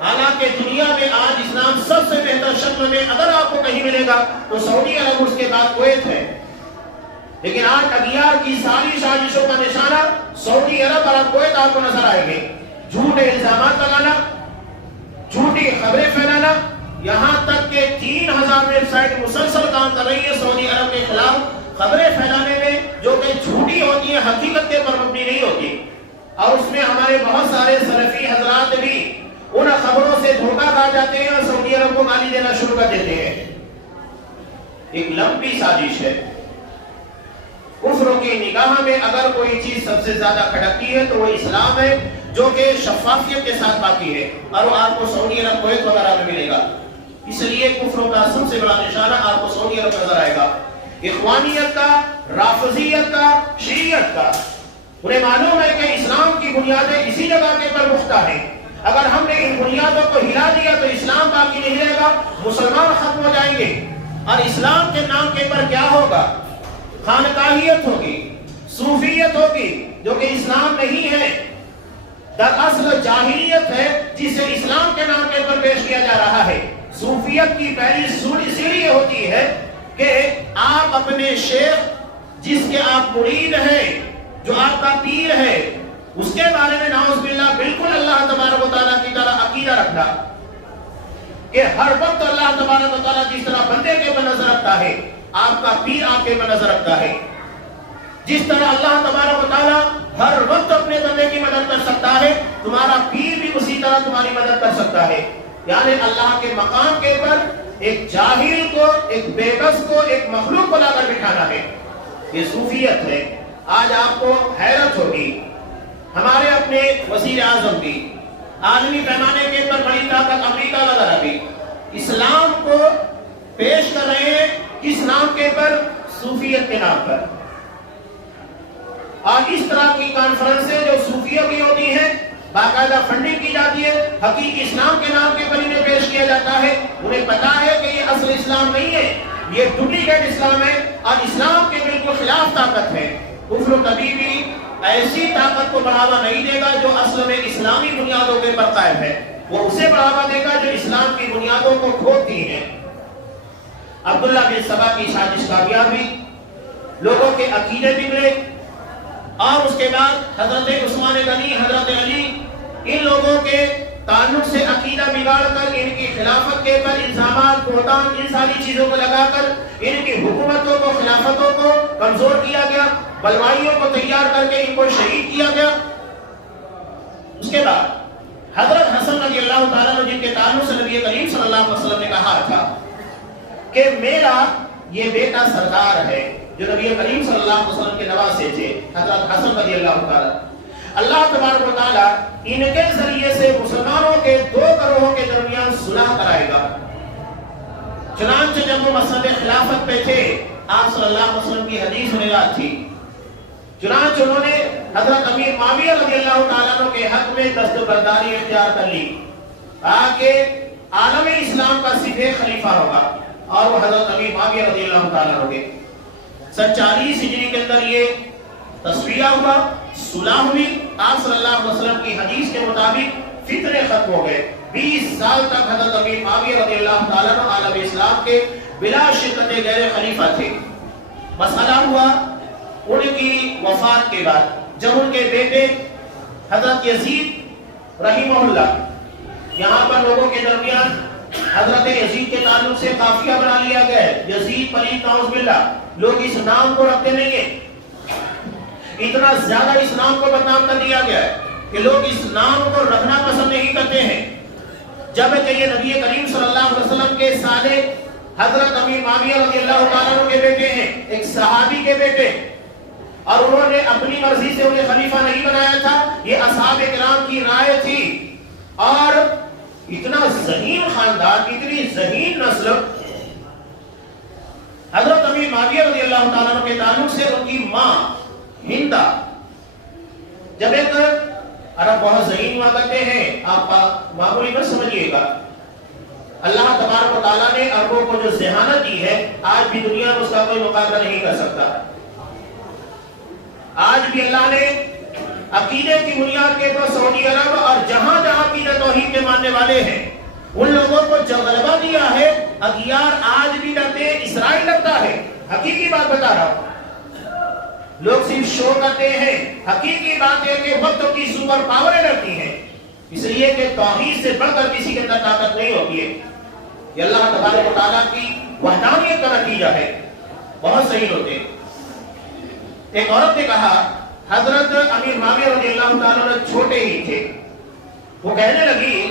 حالانکہ دنیا میں آج اسلام سب سے بہتر شکل میں اگر آپ کو کہیں ملے گا تو سعودی عرب، اس کے بعد کویت ہے، لیکن آج اغیار کی ساری سازشوں کا نشانہ سعودی عرب اور کویت آپ کو نظر آئے گے۔ جھوٹے الزامات لگانا، جھوٹی خبریں پھیلانا، یہاں تک کہ 3000 ویب سائٹ مسلسل کام کر رہی ہے سعودی عرب کے خلاف خبریں پھیلانے میں، جو کہ جھوٹی ہوتی ہیں، حقیقت کے پر مبنی نہیں ہوتی، اور اس میں ہمارے بہت سارے سلفی حضرات بھی ان خبروں سے دھوکہ کھا جاتے ہیں اور سعودی عرب کو گالی دینا شروع کر دیتے ہیں۔ ایک لمبی سازش ہے۔ کفر کی نگاہ میں اگر کوئی چیز سب سے زیادہ کھٹکتی ہے تو وہ اسلام ہے، جو کہ شفافیت کے ساتھ باقی ہے، اور وہ آپ کو سعودی عرب، کویت وغیرہ میں ملے گا۔ اس لیے کفر کا سب سے بڑا نشانہ آپ کو سعودی عرب نظر آئے گا، اخوانیت کا، رافضیت کا، شیعیت کا۔ انہیں معلوم ہے کہ اسلام کی بنیادیں اسی جگہ کے پر پختہ ہیں، اگر ہم نے ان بنیادوں کو ہلا دیا تو اسلام باقی نہیں رہے گا، مسلمان ختم ہو جائیں گے۔ اور اسلام کے نام کے پر کیا ہوگا؟ خانقاہیت ہوگی، صوفیت ہوگی، جو کہ اسلام نہیں ہے، دراصل جاہلیت ہے جسے اسلام کے نام کے پر پیش کیا جا رہا ہے۔ صوفیت کی پہلی سیڑھی یہ ہوتی ہے کہ آپ اپنے شیخ، جس کے آپ مرید ہیں، جو آپ کا پیر ہے، اس کے بارے میں نعوذ باللہ بالکل اللہ تبارک و تعالیٰ کی طرح عقیدہ رکھنا کہ ہر وقت اللہ تبارک و تعالیٰ جس طرح بندے کے پر نظر رکھتا ہے، آپ کا پیر آپ کے پر نظر رکھتا ہے۔ جس طرح اللہ تبارک و تعالیٰ ہر وقت اپنے بندے کی مدد کر سکتا ہے، تمہارا پیر بھی اسی طرح تمہاری مدد کر سکتا ہے۔ یعنی اللہ کے مقام کے پر ایک جاہل کو، ایک بے بس کو، ایک مخلوق کو لا کر بٹھانا ہے، یہ صوفیت ہے۔ آج آپ کو حیرت ہوگی، ہمارے اپنے وزیر اعظم بھی، عالمی پیمانے کے پر بڑی طاقت امریکہ وغیرہ بھی اسلام کو پیش کر رہے ہیں، کس نام کے پر؟ صوفیت کے نام پر۔ اور اس طرح کی کانفرنسیں جو صوفیوں کی ہوتی ہیں، باقاعدہ فنڈنگ کی جاتی ہے، حقیقی اسلام کے نام کے پر انہیں پیش کیا جاتا ہے۔ انہیں پتا ہے کہ یہ اصل اسلام نہیں ہے، یہ ڈپلیکیٹ اسلام ہے، اور اسلام کے بالکل خلاف طاقت ہے۔ کفر کبھی بھی ایسی طاقت کو بڑھاوا نہیں دے گا جو اصل میں اسلامی بنیادوں کے پر قائم ہے، وہ اسے بڑھاوا دے گا جو اسلام کی بنیادوں کو کھوتی ہیں۔ عبداللہ بن سبا کی سازش کامیاب ہوئی، لوگوں کے عقیدے بگڑے، اور اس کے بعد حضرت عثمان غنی، حضرت علی، ان لوگوں کے تعلق سے عقیدہ بگاڑ کر ان کی خلافت کے پر الزامات، بہتان، ان ساری چیزوں کو لگا کر ان کی حکومتوں کو، خلافتوں کو کمزور کیا گیا، بلوائیوں کو تیار کر کے ان کو شہید کیا گیا۔ اس کے بعد حضرت حسن رضی اللہ تعالیٰ عنہ، جن کے تعلق سے نبی کریم صلی اللہ علیہ وسلم نے کہا تھا کہ میرا یہ بیٹا سردار ہے، جو نبی کریم صلی اللہ علیہ وسلم کے نواسے تھے، حضرت حسن رضی اللہ تعالیٰ، اللہ تبارک و تعالیٰ ان کے ذریعے سے مسلمانوں کے دو گروہوں کے درمیان صلح کرائے گا۔ چنانچہ جب وہ مسند خلافت پہ تھے، آپ صلی اللہ علیہ وسلم کی حدیث روایت تھی، چنانچہ انہوں نے حضرت امیر معاویہ رضی اللہ تعالیٰ عنہ کے حق میں دستبرداری اختیار کر لی، تاکہ عالم اسلام کا صرف ایک خلیفہ ہوگا، اور وہ حضرت امیر معاویہ رضی اللہ تعالیٰ عنہ کے 40 ہجری کے اندر یہ تصفیہ ہوا، صلح ہوئی۔ آپ صلی اللہ علیہ وسلم کی حدیث کے مطابق فتنے ختم ہو گئے۔ 20 سال تک حضرت امیر معاویہ رضی اللہ تعالیٰ عنہ عالم اسلام کے بلا شرکت غیر خلیفہ تھے۔ مسئلہ ہوا ان کی وفات کے بعد، جب ان کے بیٹے حضرت یزید رحمہ اللہ، یہاں پر لوگوں کے درمیان حضرت یزید کے تعلق سے قافیہ بنا لیا گیا ہے، یزید پلید نعوذ باللہ، لوگ اس نام کو رکھتے نہیں ہیں، اتنا زیادہ اس نام کو بدنام کر دیا گیا ہے کہ لوگ اس نام کو رکھنا پسند نہیں کرتے ہیں، جبکہ یہ نبی کریم صلی اللہ علیہ وسلم کے سالے حضرت امیر معاویہ رضی اللہ تعالیٰ عنہ کے بیٹے ہیں، ایک صحابی کے بیٹے، اور انہوں نے اپنی مرضی سے انہیں خلیفہ نہیں بنایا تھا، یہ اصحاب کرام کی رائے تھی، اور اتنا ذہین خاندان، اتنی ذہین نسل، حضرت امیر معاویہ رضی اللہ تعالیٰ عنہ کے تعلق سے ان کی ماں ہندہ، جب ایک عرب بہت ذہین ہوا کرتے ہیں، آپ معمولی پر سمجھئے گا، اللہ تبارک و تعالیٰ نے عربوں کو جو ذہانت دی ہے، آج بھی دنیا میں اس کا کوئی مقابلہ نہیں کر سکتا، آج بھی اللہ نے عقیدے کی بنیاد کے پر سعودی عرب اور جہاں جہاں عقیدہ توحید کے ماننے والے ہیں ان لوگوں کو جو غلبہ دیا ہے، اغیار آج بھی ڈرتے ہیں، اسرائیل ڈرتا ہے، حقیقی بات بتا رہا ہوں، لوگ صرف شو کرتے ہیں، حقیقی بات ہے کہ وقت کی سپر پاوریں ڈرتی ہیں، اس لیے کہ توحید سے بڑھ کر کسی کے اندر طاقت نہیں ہوتی ہے، یہ اللہ تبارک و تعالیٰ کی وحدانیت کا نتیجہ ہے، بہت صحیح ہوتے ہیں۔ ایک عورت نے کہا، حضرت امیر معاویہ رضی اللہ تعالیٰ عنہ چھوٹے ہی تھے، وہ کہنے لگی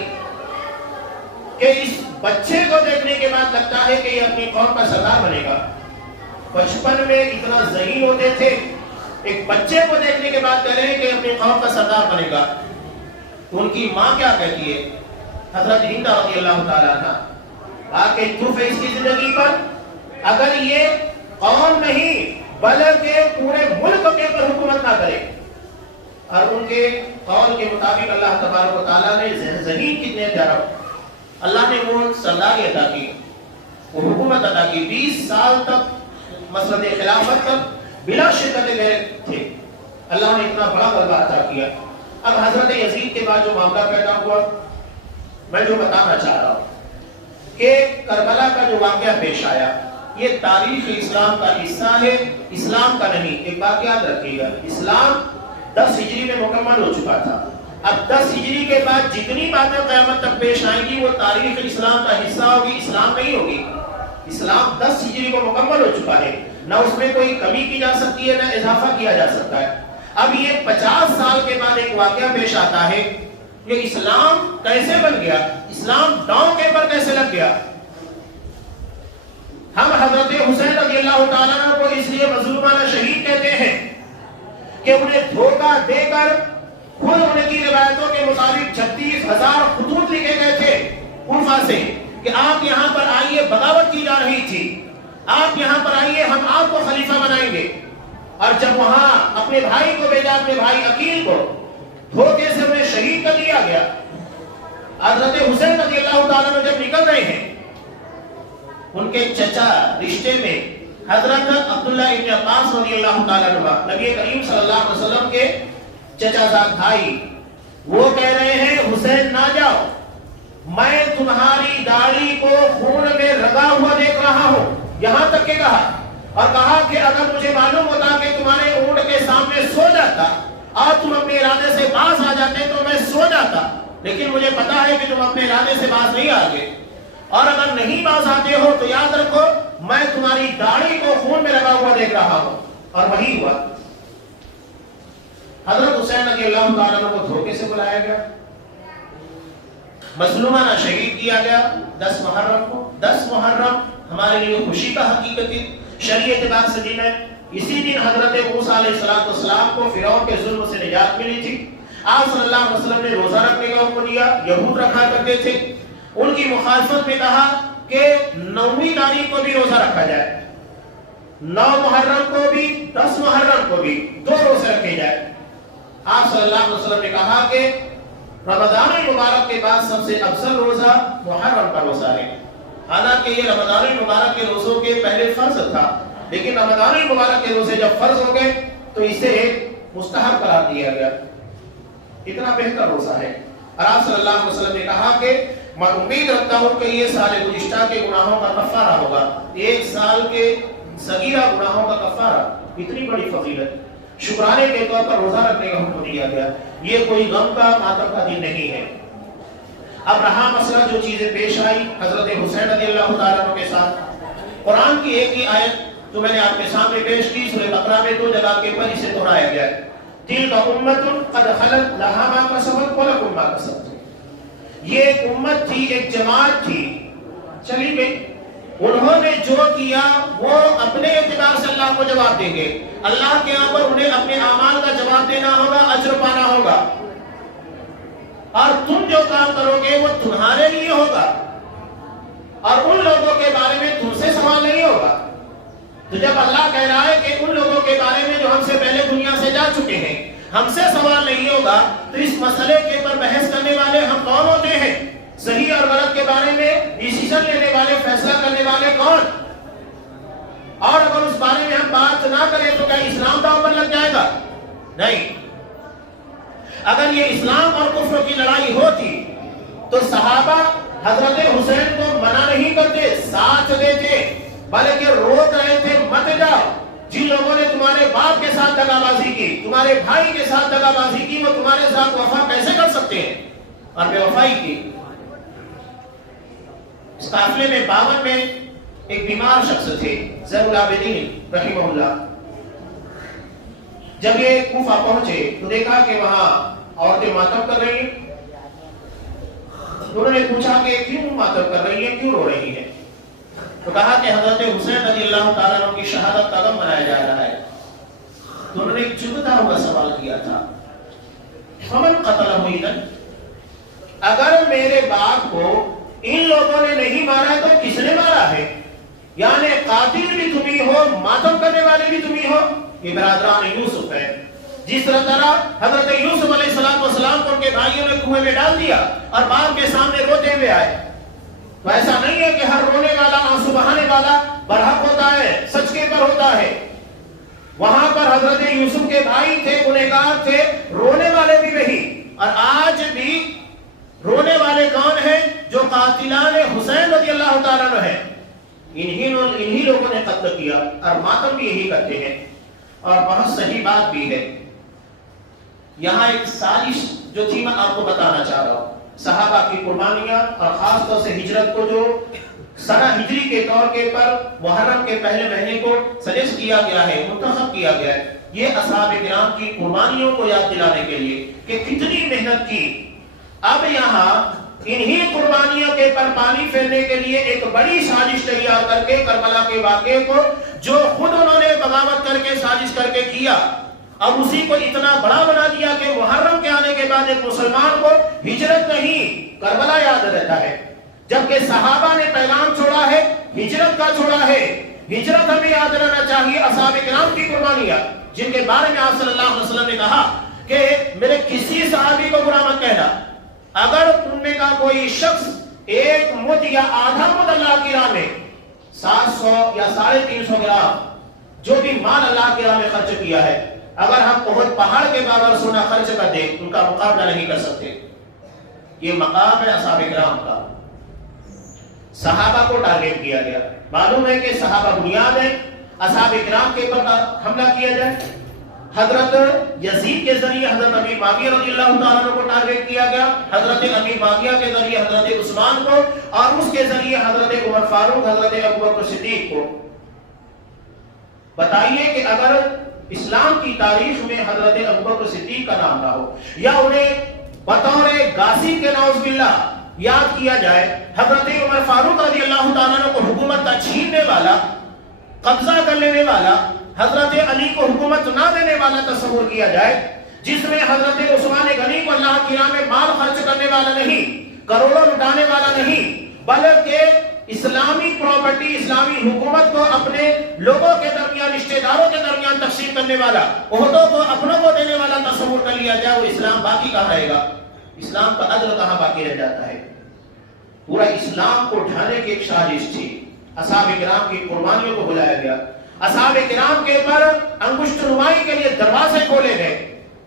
کہ اس بچے کو دیکھنے کے بعد لگتا ہے کہ یہ اپنی قوم کا سردار بنے گا، بچپن میں اتنا ذہین ہوتے تھے، ایک بچے کو دیکھنے کے بعد کہہ رہے ہیں کہ اپنی قوم کا سردار بنے گا، تو ان کی ماں کیا کہتی ہے، حضرت ہندہ رضی اللہ تعالیٰ عنہ، آکے دکھ ہے اس کی زندگی پر، اگر یہ قوم نہیں بلکہ پورے ملک کے پر حکومت نہ کرے، اور ان کے قول کے مطابق اللہ تبارک و تعالیٰ نے ذہین کتنے پیارا، اللہ نے وہ سرداری عطا کی، وہ حکومت عطا کی، 20 سال تک مسند خلافت تک بلا شدت گئے تھے، اللہ نے اتنا بڑا غلبہ عطا کیا۔ اب حضرت یزید کے بعد جو معاملہ پیدا ہوا، میں جو بتانا چاہ رہا ہوں کہ کربلا کا جو واقعہ پیش آیا، یہ تاریخ اسلام کا حصہ ہے، اسلام کا نہیں، ایک بات یاد رکھیے گا، اسلام 10 ہجری میں مکمل ہو چکا تھا، اب 10 ہجری کے بعد جتنی باتیں قیامت تک پیش آئیں گی وہ تاریخ اسلام کا حصہ ہوگی، اسلام نہیں ہوگی، اسلام 10 ہجری کو مکمل ہو چکا ہے، نہ اس میں کوئی کمی کی جا سکتی ہے نہ اضافہ کیا جا سکتا ہے، اب یہ 50 سال کے بعد ایک واقعہ پیش آتا ہے کہ اسلام کیسے بن گیا، اسلام داؤں کے پر کیسے لگ گیا۔ ہم حضرت حسین رضی اللہ تعالیٰ عنہ کو اس لیے مظلومانہ شہید کہتے ہیں کہ انہیں دھوکہ دے کر خود ان کی روایتوں کے مطابق 36,000 خطوط لکھے گئے تھے کوفہ سے کہ آپ یہاں پر آئیے، بغاوت کی جا رہی تھی، آپ یہاں پر آئیے، ہم آپ کو خلیفہ بنائیں گے، اور جب وہاں اپنے بھائی کو بھیجا، اپنے بھائی عقیل کو دھوکے سے انہیں شہید کر دیا گیا۔ حضرت حسین رضی اللہ تعالیٰ عنہ جب نکل رہے ہیں، ان کے چچا رشتے میں حضرت عبداللہ ابن عباس رضی اللہ تعالیٰ عنہ، نبی کریم صلی اللہ علیہ وسلم کے چچا زاد بھائی، وہ کہہ رہے ہیں حسین نہ جاؤ، میں تمہاری داڑھی کو خون میں رگا ہوا دیکھ رہا ہوں، یہاں تک کہ کہا، اور کہا کہ اگر مجھے معلوم ہوتا کہ تمہارے اونٹ کے سامنے سو جاتا اور تم اپنے ارادے سے باز آ جاتے تو میں سو جاتا، لیکن مجھے پتا ہے کہ تم اپنے ارادے سے باز نہیں آگے، اور اگر نہیں باز آتے ہو تو یاد رکھو میں تمہاری داڑھی کو خون میں لگا ہوا دیکھ رہا ہوں، اور وہی ہوا۔ حضرت حسین رضی اللہ تعالیٰ عنہ کو دھوکے سے بلایا گیا، مظلومانہ شہید کیا گیا 10 محرم کو۔ 10 محرم ہمارے لیے خوشی کا حقیقت ہے، شرعی اعتبار سے دن ہے، اسی دن حضرت موسیٰ علیہ السلام کو فرعون کے ظلم سے نجات ملی تھی۔ آپ صلی اللہ علیہ وسلم نے روزہ رکھنے کا حکم دیا، یہود رکھا کرتے تھے، ان کی مخالفت میں کہا کہ 9ویں تاریخ کو بھی روزہ رکھا جائے، 9 محرم کو بھی 10 محرم کو بھی 2 روزے رکھے جائے۔ آپ صلی اللہ علیہ وسلم نے کہا کہ رمضان المبارک کے بعد سب سے افضل روزہ محرم کا روزہ ہے، حالانکہ یہ رمضان المبارک کے روزوں کے پہلے فرض تھا، لیکن رمضان المبارک کے روزے جب فرض ہو گئے تو اسے ایک مستحب قرار دیا گیا، اتنا بہتر روزہ ہے۔ اور آپ صلی اللہ علیہ وسلم نے کہا کہ میں امید رکھتا ہوں کہ یہ سال گزشتہ کے گناہوں کا کفارہ ہوگا، 1 سال کے صغیرہ گناہوں کا کفارہ، اتنی بڑی فضیلت۔ شکرانے کے طور پر روزہ رکھنے کا حکم دیا گیا. یہ کوئی غم کا ماتم کا دن نہیں ہے. اب رہا مسئلہ جو چیزیں پیش آئی حضرت حسین رضی اللہ تعالیٰ عنہ کے ساتھ. قرآن کی ایک ہی آیت تو میں نے آپ کے سامنے پیش کی، سورہ بقرہ میں 2 جگہ کے پر اسے دہرایا گیا ہے. تلک امۃ قد خلت لہا ما کسبت ولکم ما کسبتم. یہ ایک امت تھی، ایک جماعت تھی، چلی گئی. انہوں نے جو کیا وہ اپنے اعتبار سے اللہ کو جواب دیں گے. اللہ کے یہاں پر انہیں اپنے اعمال کا جواب دینا ہوگا، اجر پانا ہوگا. اور تم جو کام کرو گے وہ تمہارے لیے ہوگا، اور ان لوگوں کے بارے میں تم سے سوال نہیں ہوگا. تو جب اللہ کہہ رہا ہے کہ ان لوگوں کے بارے میں جو ہم سے پہلے دنیا سے جا چکے ہیں ہم سے سوال نہیں ہوگا، تو اس مسئلے کے پر بحث کرنے والے ہم کون ہوتے ہیں؟ صحیح اور غلط کے بارے میں ڈیسیژن لینے والے، فیصلہ کرنے والے کون؟ اور اگر اس بارے میں ہم بات نہ کریں تو کیا اسلام داؤ پر لگ جائے گا؟ نہیں. اگر یہ اسلام اور کفر کی لڑائی ہوتی تو صحابہ حضرت حسین کو منع نہیں کرتے، ساتھ دیتے، بلکہ روک رہے تھے مت جاؤ. جن لوگوں نے تمہارے باپ کے ساتھ دغا بازی کی، تمہارے بھائی کے ساتھ دغا بازی کی، وہ تمہارے ساتھ وفا کیسے کر سکتے ہیں؟ اور بے وفائی کی. اس قافلے میں 52 میں ایک بیمار شخص تھے زین العابدین رحمہ اللہ. جب یہ کوفہ پہنچے تو دیکھا کہ وہاں عورتیں ماتم کر رہی ہیں. انہوں نے پوچھا کہ کیوں ماتم کر رہی ہیں، کیوں رو رہی ہیں؟ تو کہا کہ حضرت حسین رضی اللہ تعالیٰ عنہ کی شہادت کا غم منایا جا رہا ہے. تو انہوں نے ایک چبھتا ہوا سوال کیا تھا، فمن قتلہ اذن، اگر میرے باپ کو ان لوگوں نے نہیں مارا تو کس نے مارا ہے؟ یعنی قاتل بھی تمہیں ہو، ماتم کرنے والے بھی تمہیں ہو. یہ برادران یوسف ہے. جس طرح حضرت یوسف علیہ السلام کو ان کے بھائیوں نے کنویں میں ڈال دیا اور باپ کے سامنے روتے ہوئے آئے. تو ایسا نہیں ہے کہ ہر رونے والا، آنسو بہانے والا برحق ہوتا ہے، سچ کے پر ہوتا ہے. وہاں پر حضرت یوسف کے بھائی تھے، گنہگار تھے، رونے والے بھی وہی. اور آج بھی رونے والے کون ہیں؟ جو قاتلان حسین رضی اللہ تعالیٰ عنہ ہیں. انہی لوگوں نے قتل کیا اور ماتم بھی یہی کرتے ہیں. اور بہت صحیح بات بھی ہے. یہاں ایک سازش جو تھی میں آپ کو بتانا چاہ رہا ہوں. صحابہ کی قربانیاں اور خاص طور سے ہجرت کو جو سنہ ہجری کے طور کے پر محرم کے پہلے مہینے کو سجیسٹ کیا گیا ہے، منتخب کیا گیا ہے، یہ اصحاب کرام کی قربانیوں کو یاد دلانے کے لیے کہ کتنی محنت کی. اب یہاں انہی قربانیوں کے پر پانی پھیرنے کے لیے ایک بڑی سازش تیار کر کے کربلا کے واقعے کو جو خود انہوں نے بغاوت کر کے سازش کر کے کیا اور اسی کو اتنا بڑا بنا دیا کہ محرم کے آنے کے بعد ایک مسلمان کو ہجرت نہیں کربلا یاد رہتا ہے. جبکہ صحابہ نے پیغام چھوڑا ہے، ہجرت کا چھوڑا ہے. ہجرت ہمیں یاد رہنا چاہیے. اصحاب کرام کی قربانیاں جن کے بارے میں آپ صلی اللہ علیہ وسلم نے کہا کہ میرے کسی صحابی کو برا مت کہنا. اگر تم میں کا کوئی شخص ایک مد یا آدھا مد اللہ کی راہ میں 700 یا 350 گرام جو بھی مال اللہ کی راہ میں خرچ کیا ہے، اگر ہم احد پہاڑ کے برابر سونا خرچ کر دیں ان کا مقابلہ نہیں کر سکتے. یہ مقام ہے اصحاب کرام کا. صحابہ کو ٹارگیٹ کیا گیا. معلوم ہے کہ صحابہ بنیاد ہیں. اصحاب کرام کے پر حملہ کیا جائے. حضرت یزید کے ذریعے حضرت امیر معاویہ رضی اللہ تعالیٰ عنہ کو ٹارگیٹ کیا گیا. حضرت امیر معاویہ کے ذریعے حضرت عثمان کو اور اس کے ذریعے حضرت عمر فاروق، حضرت ابوبکر صدیق کو. بتائیے کہ اگر اسلام کی تاریخ میں حضرت ابوبکر صدیق کا نام نہ ہو یا انہیں بطور غازی کے نعوذ باللہ یاد کیا جائے، حضرت عمر فاروق رضی اللہ تعالیٰ عنہ کو حکومت کا چھیننے والا، قبضہ کر لینے والا، حضرت علی کو حکومت نہ دینے والا تصور کیا جائے، جس میں حضرت عثمان غنی کو اللہ کی راہ میں مال خرچ کرنے والا نہیں، کروڑوں لٹانے والا نہیں، بلکہ اسلامی پراپرٹی، اسلامی حکومت کو اپنے لوگوں کے درمیان، رشتہ داروں کے درمیان تقسیم کرنے والا، عہدوں کو اپنوں کو دینے والا تصور کر لیا جائے، وہ اسلام باقی کہاں رہے گا؟ اسلام کا عدل کہاں باقی رہ جاتا ہے؟ پورا اسلام کو ڈھانے کی ایک سازش تھی. اصحاب کرام کی قربانیوں کو بلایا گیا. اصحاب کرام کے پر انگشت نمائی کے لیے دروازے کھولے گئے،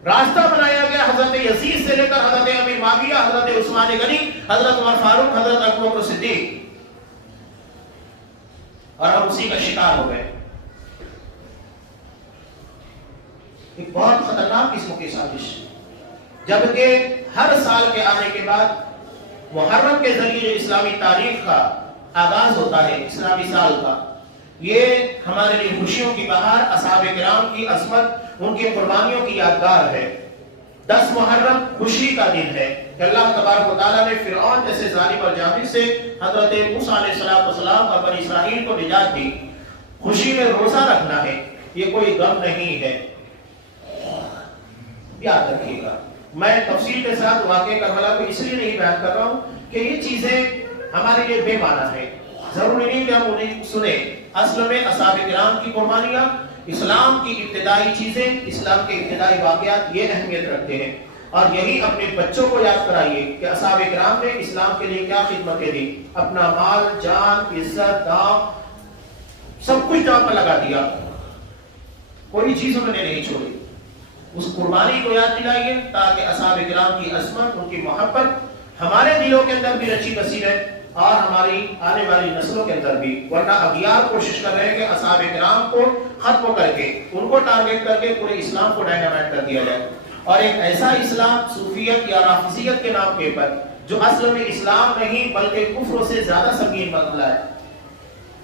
راستہ بنایا گیا حضرت یزید سے لے کر حضرت امیر معاویہ، حضرت عثمان غنی، حضرت عمر فاروق، حضرت ابوبکر صدیق، اور ہم اسی کا شکار ہو گئے. ایک بہت خطرناک قسم کی سازش، جبکہ ہر سال کے آنے کے بعد محرم کے ذریعے اسلامی تاریخ کا آغاز ہوتا ہے، اسلامی سال کا، یہ ہمارے لیے خوشیوں کی بہار، اصحاب کرام کی عظمت، ان کی قربانیوں کی یادگار ہے۔ 10 محرم خوشی کا دن ہے کہ اللہ تبارک و تعالیٰ نے فرعون جیسے ظالم اور جابر سے حضرت موسیٰ علیہ السلام اور بنی اسرائیل کو نجات دی۔ خوشی میں روزہ رکھنا ہے، یہ کوئی غم نہیں ہے، یاد رکھیے گا۔ میں تفصیل کے ساتھ واقعہ کربلا کو اس لیے نہیں بیان کر رہا ہوں کہ یہ چیزیں ہمارے لیے بے معنی ہے، ضروری نہیں کہ ہم انہیں سنیں۔ اصل میں اصحاب کرام کی قربانیاں، اسلام کی ابتدائی چیزیں، اسلام کے ابتدائی واقعات یہ اہمیت رکھتے ہیں، اور یہی اپنے بچوں کو یاد کرائیے کہ اصحاب کرام نے اسلام کے لیے کیا خدمتیں دی، اپنا مال، جان، عزت، دام، سب کچھ دام پر لگا دیا، کوئی چیز انہوں نے نہیں چھوڑی۔ اس قربانی کو یاد دلائیے تاکہ اصحاب کرام کی عظمت، ان کی محبت ہمارے دلوں کے اندر بھی رچی بسی رہے اور ہماری آنے والی نسلوں کے اندر بھی، ورنہ اغیار کوشش کر رہے ہیں کہ اصحاب کرام کو ختم کر کے، ان کو ٹارگٹ کر کے پورے اسلام کو ڈائنامائٹ کر دیا جائے، اور ایک ایسا اسلام صوفیت یا رافضیت کے نام کے پر جو اصل میں اسلام نہیں بلکہ کفر سے زیادہ سنگین معاملہ ہے،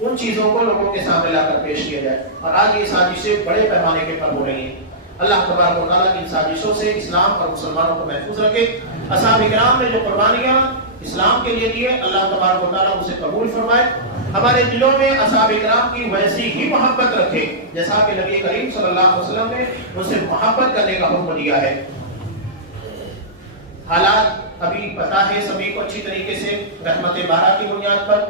ان چیزوں کو لوگوں کے سامنے لا کر پیش کیا جائے۔ اور آج یہ سازشیں بڑے پیمانے کے پر ہو رہی ہیں۔ اللہ تبارک و تعالیٰ ان سازشوں سے اسلام اور مسلمانوں کو محفوظ رکھے۔ اصحاب کرام نے جو قربانیاں اسلام کے لیے دیے، اللہ تبارک و تعالیٰ اسے قبول فرمائے، ہمارے دلوں میں اصحاب کرام کی ویسی ہی محبت رکھے جیسا کہ نبی کریم صلی اللہ علیہ وسلم نے ان سے محبت کرنے کا حکم دیا ہے۔ حالات ابھی پتہ ہے سبھی کو اچھی طریقے سے، رحمت بارہ کی بنیاد پر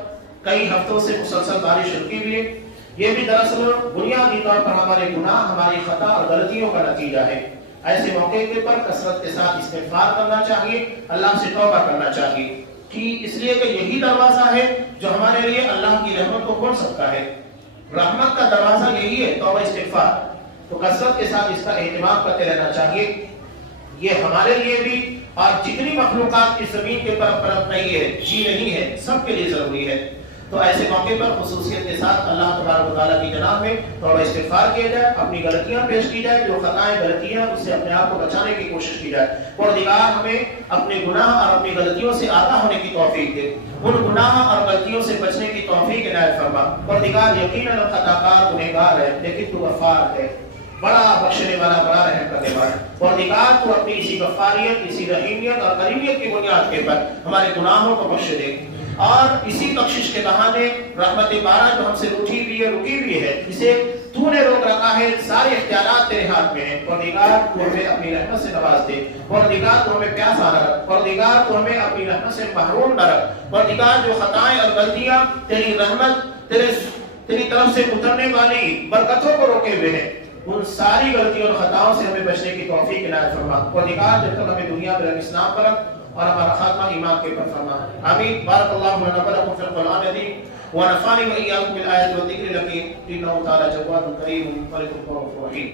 کئی ہفتوں سے مسلسل بارش رکی ہوئی ہے، یہ بھی دراصل بنیادی طور پر ہمارے گناہ، ہماری خطا اور غلطیوں کا نتیجہ ہے۔ ایسے موقع کے پر کثرت کے ساتھ استغفار کرنا چاہیے، اللہ سے توبہ کرنا چاہیے، کہ اس لیے کہ یہی دروازہ ہے جو ہمارے لیے اللہ کی رحمت کو کھول سکتا ہے۔ رحمت کا دروازہ یہی ہے، توبہ استغفار، تو کثرت کے ساتھ اس کا اہتمام کرتے رہنا چاہیے۔ یہ ہمارے لیے بھی اور جتنی مخلوقات کی زمین کے پر پرت نہیں ہے، جی نہیں ہے، سب کے لیے ضروری ہے۔ تو ایسے موقع پر خصوصیت کے ساتھ اللہ تبارک و تعالیٰ کی جناب میں توبہ استغفار کیا جائے، اپنی غلطیاں پیش کی جائے، جو خطائیں غلطیاں اس سے اپنے آپ کو بچانے کی کوشش کی جائے، اور پروردگار ہمیں اپنے گناہ اور اپنی غلطیوں سے آگاہ ہونے کی توفیق دے، ان گناہ اور غلطیوں سے بچنے کی توفیق عنایت فرما۔ پروردگار یقیناً خطا کار گنہگار ہے، لیکن تو غفار ہے، بڑا بخشنے والا، بڑا رحم کرنے والا۔ پروردگار تو اپنی اسی غفاریت، اسی رحیمیت اور کریمیت کی بنیاد کے پر ہمارے گناہوں کو بخش دے، اور اسی بخشش کے بہانے رحمت بارہ جو ہم سے رکی ہوئی ہے، اسے تو نے روک رکھا ہے، سارے اختیارات تیرے ہاتھ میں ہیں۔ پروردگار تو ہمیں اپنی رحمت سے نواز دے، پروردگار تو ہمیں پیاسا نہ رکھ، پروردگار تو ہمیں اپنی رحمت سے محروم نہ رکھ۔ پروردگار جو خطائیں اور غلطیاں تیری رحمت، تیری طرف سے اترنے والی برکتوں کو روکے ہوئے ہیں، ان ساری غلطیوں اور خطاؤں سے ہمیں بچنے کی توفیق عنایت فرما۔ پروردگار جب تک ہمیں دنیا میں اسلام پر رکھ اور ہمارا خاتمہ ایمان کے پر فرما۔ آمین۔ بارک اللہ لنا ولکم فی القرآن العظیم ونفعني وإياكم بالآيات والذكر الحكيم إنه تعالى جواد كريم ملك الرحيم۔